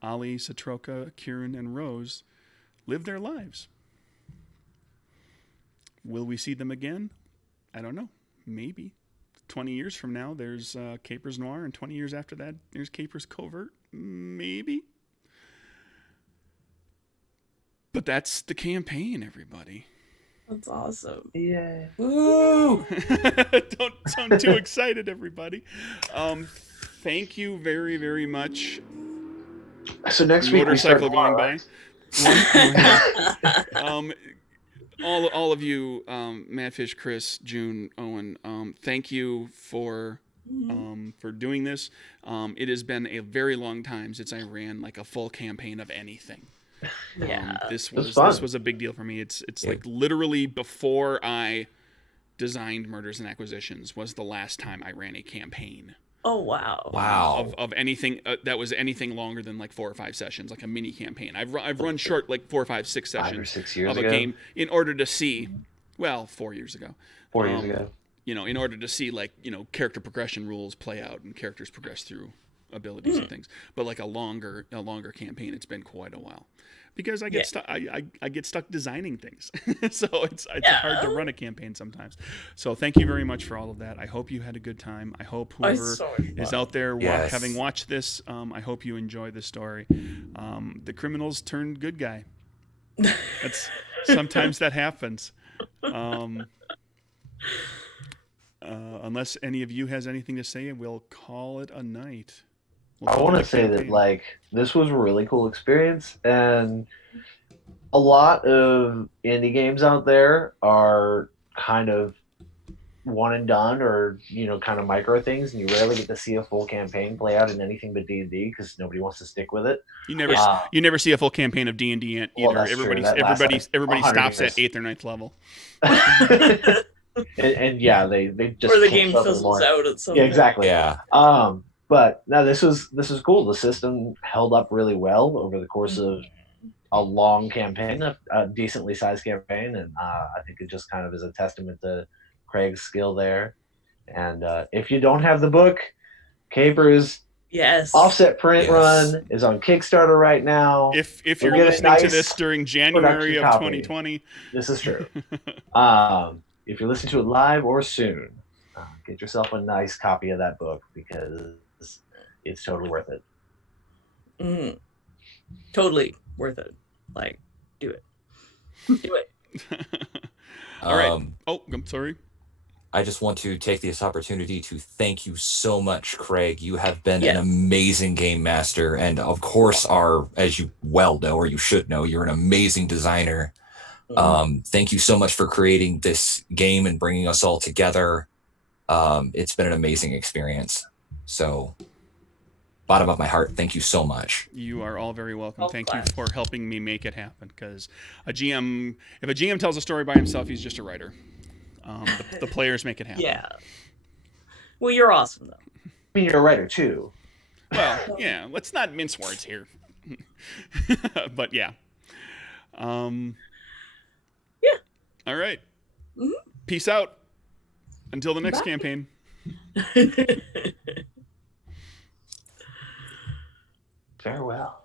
Ali, Satroka, Kieran, and Rose live their lives. Will we see them again? I don't know. Maybe. 20 years from now, there's Capers Noir, and 20 years after that, there's Capers Covert. Maybe. But that's the campaign, everybody. That's awesome. Yeah. Woo! Don't sound too excited, everybody. Thank you very, very much. So next week we start Motorcycle going by. All of you, Madfish, Chris, June, Owen, thank you for doing this. It has been a very long time since I ran like a full campaign of anything. Yeah. This was a big deal for me. It's like literally before I designed Murders and Acquisitions was the last time I ran a campaign. Oh wow! Wow. Of anything that was anything longer than like 4 or 5 sessions, like a mini campaign. I've run short like 4 or 5, 6 sessions 5 or 6 years of a ago. game in order to see. Well, 4 years ago. 4 years ago. In order to see like character progression rules play out and characters progress through abilities and things. But like a longer campaign, it's been quite a while. Because I get stuck. I get stuck designing things, so it's hard to run a campaign sometimes. So thank you very much for all of that. I hope you had a good time. I hope whoever is out there having watched this, I hope you enjoy the story. The criminals turned good guy. Sometimes that happens. Unless any of you has anything to say, we'll call it a night. I want to say that this was a really cool experience, and a lot of indie games out there are kind of one and done, or kind of micro things, and you rarely get to see a full campaign play out in anything but D&D because nobody wants to stick with it. You never see a full campaign of D&D either. Well, everybody true. stops at 8th or 9th level. and yeah, they just or the game fizzles out at some point. Exactly. Yeah. But no, this was cool. The system held up really well over the course of a long campaign, a decently sized campaign, and I think it just kind of is a testament to Craig's skill there. And if you don't have the book, Capers offset print run is on Kickstarter right now. If you're listening to this during January of 2020, this is true. If you're listening to it live or soon, get yourself a nice copy of that book because it's totally worth it. Totally worth it. Like, do it. Do it. All right. I'm sorry. I just want to take this opportunity to thank you so much, Craig. You have been an amazing game master, and of course as you well know, or you should know, you're an amazing designer. Thank you so much for creating this game and bringing us all together. It's been an amazing experience. So, bottom of my heart, thank you so much. You are all very welcome. Thank you for helping me make it happen. Because if a GM tells a story by himself, he's just a writer. The players make it happen. Yeah. Well, you're awesome though. I mean, you're a writer too. Well, yeah, let's not mince words here. But yeah. Yeah. All right. Mhm. Peace out. Until the next Bye. campaign. Farewell.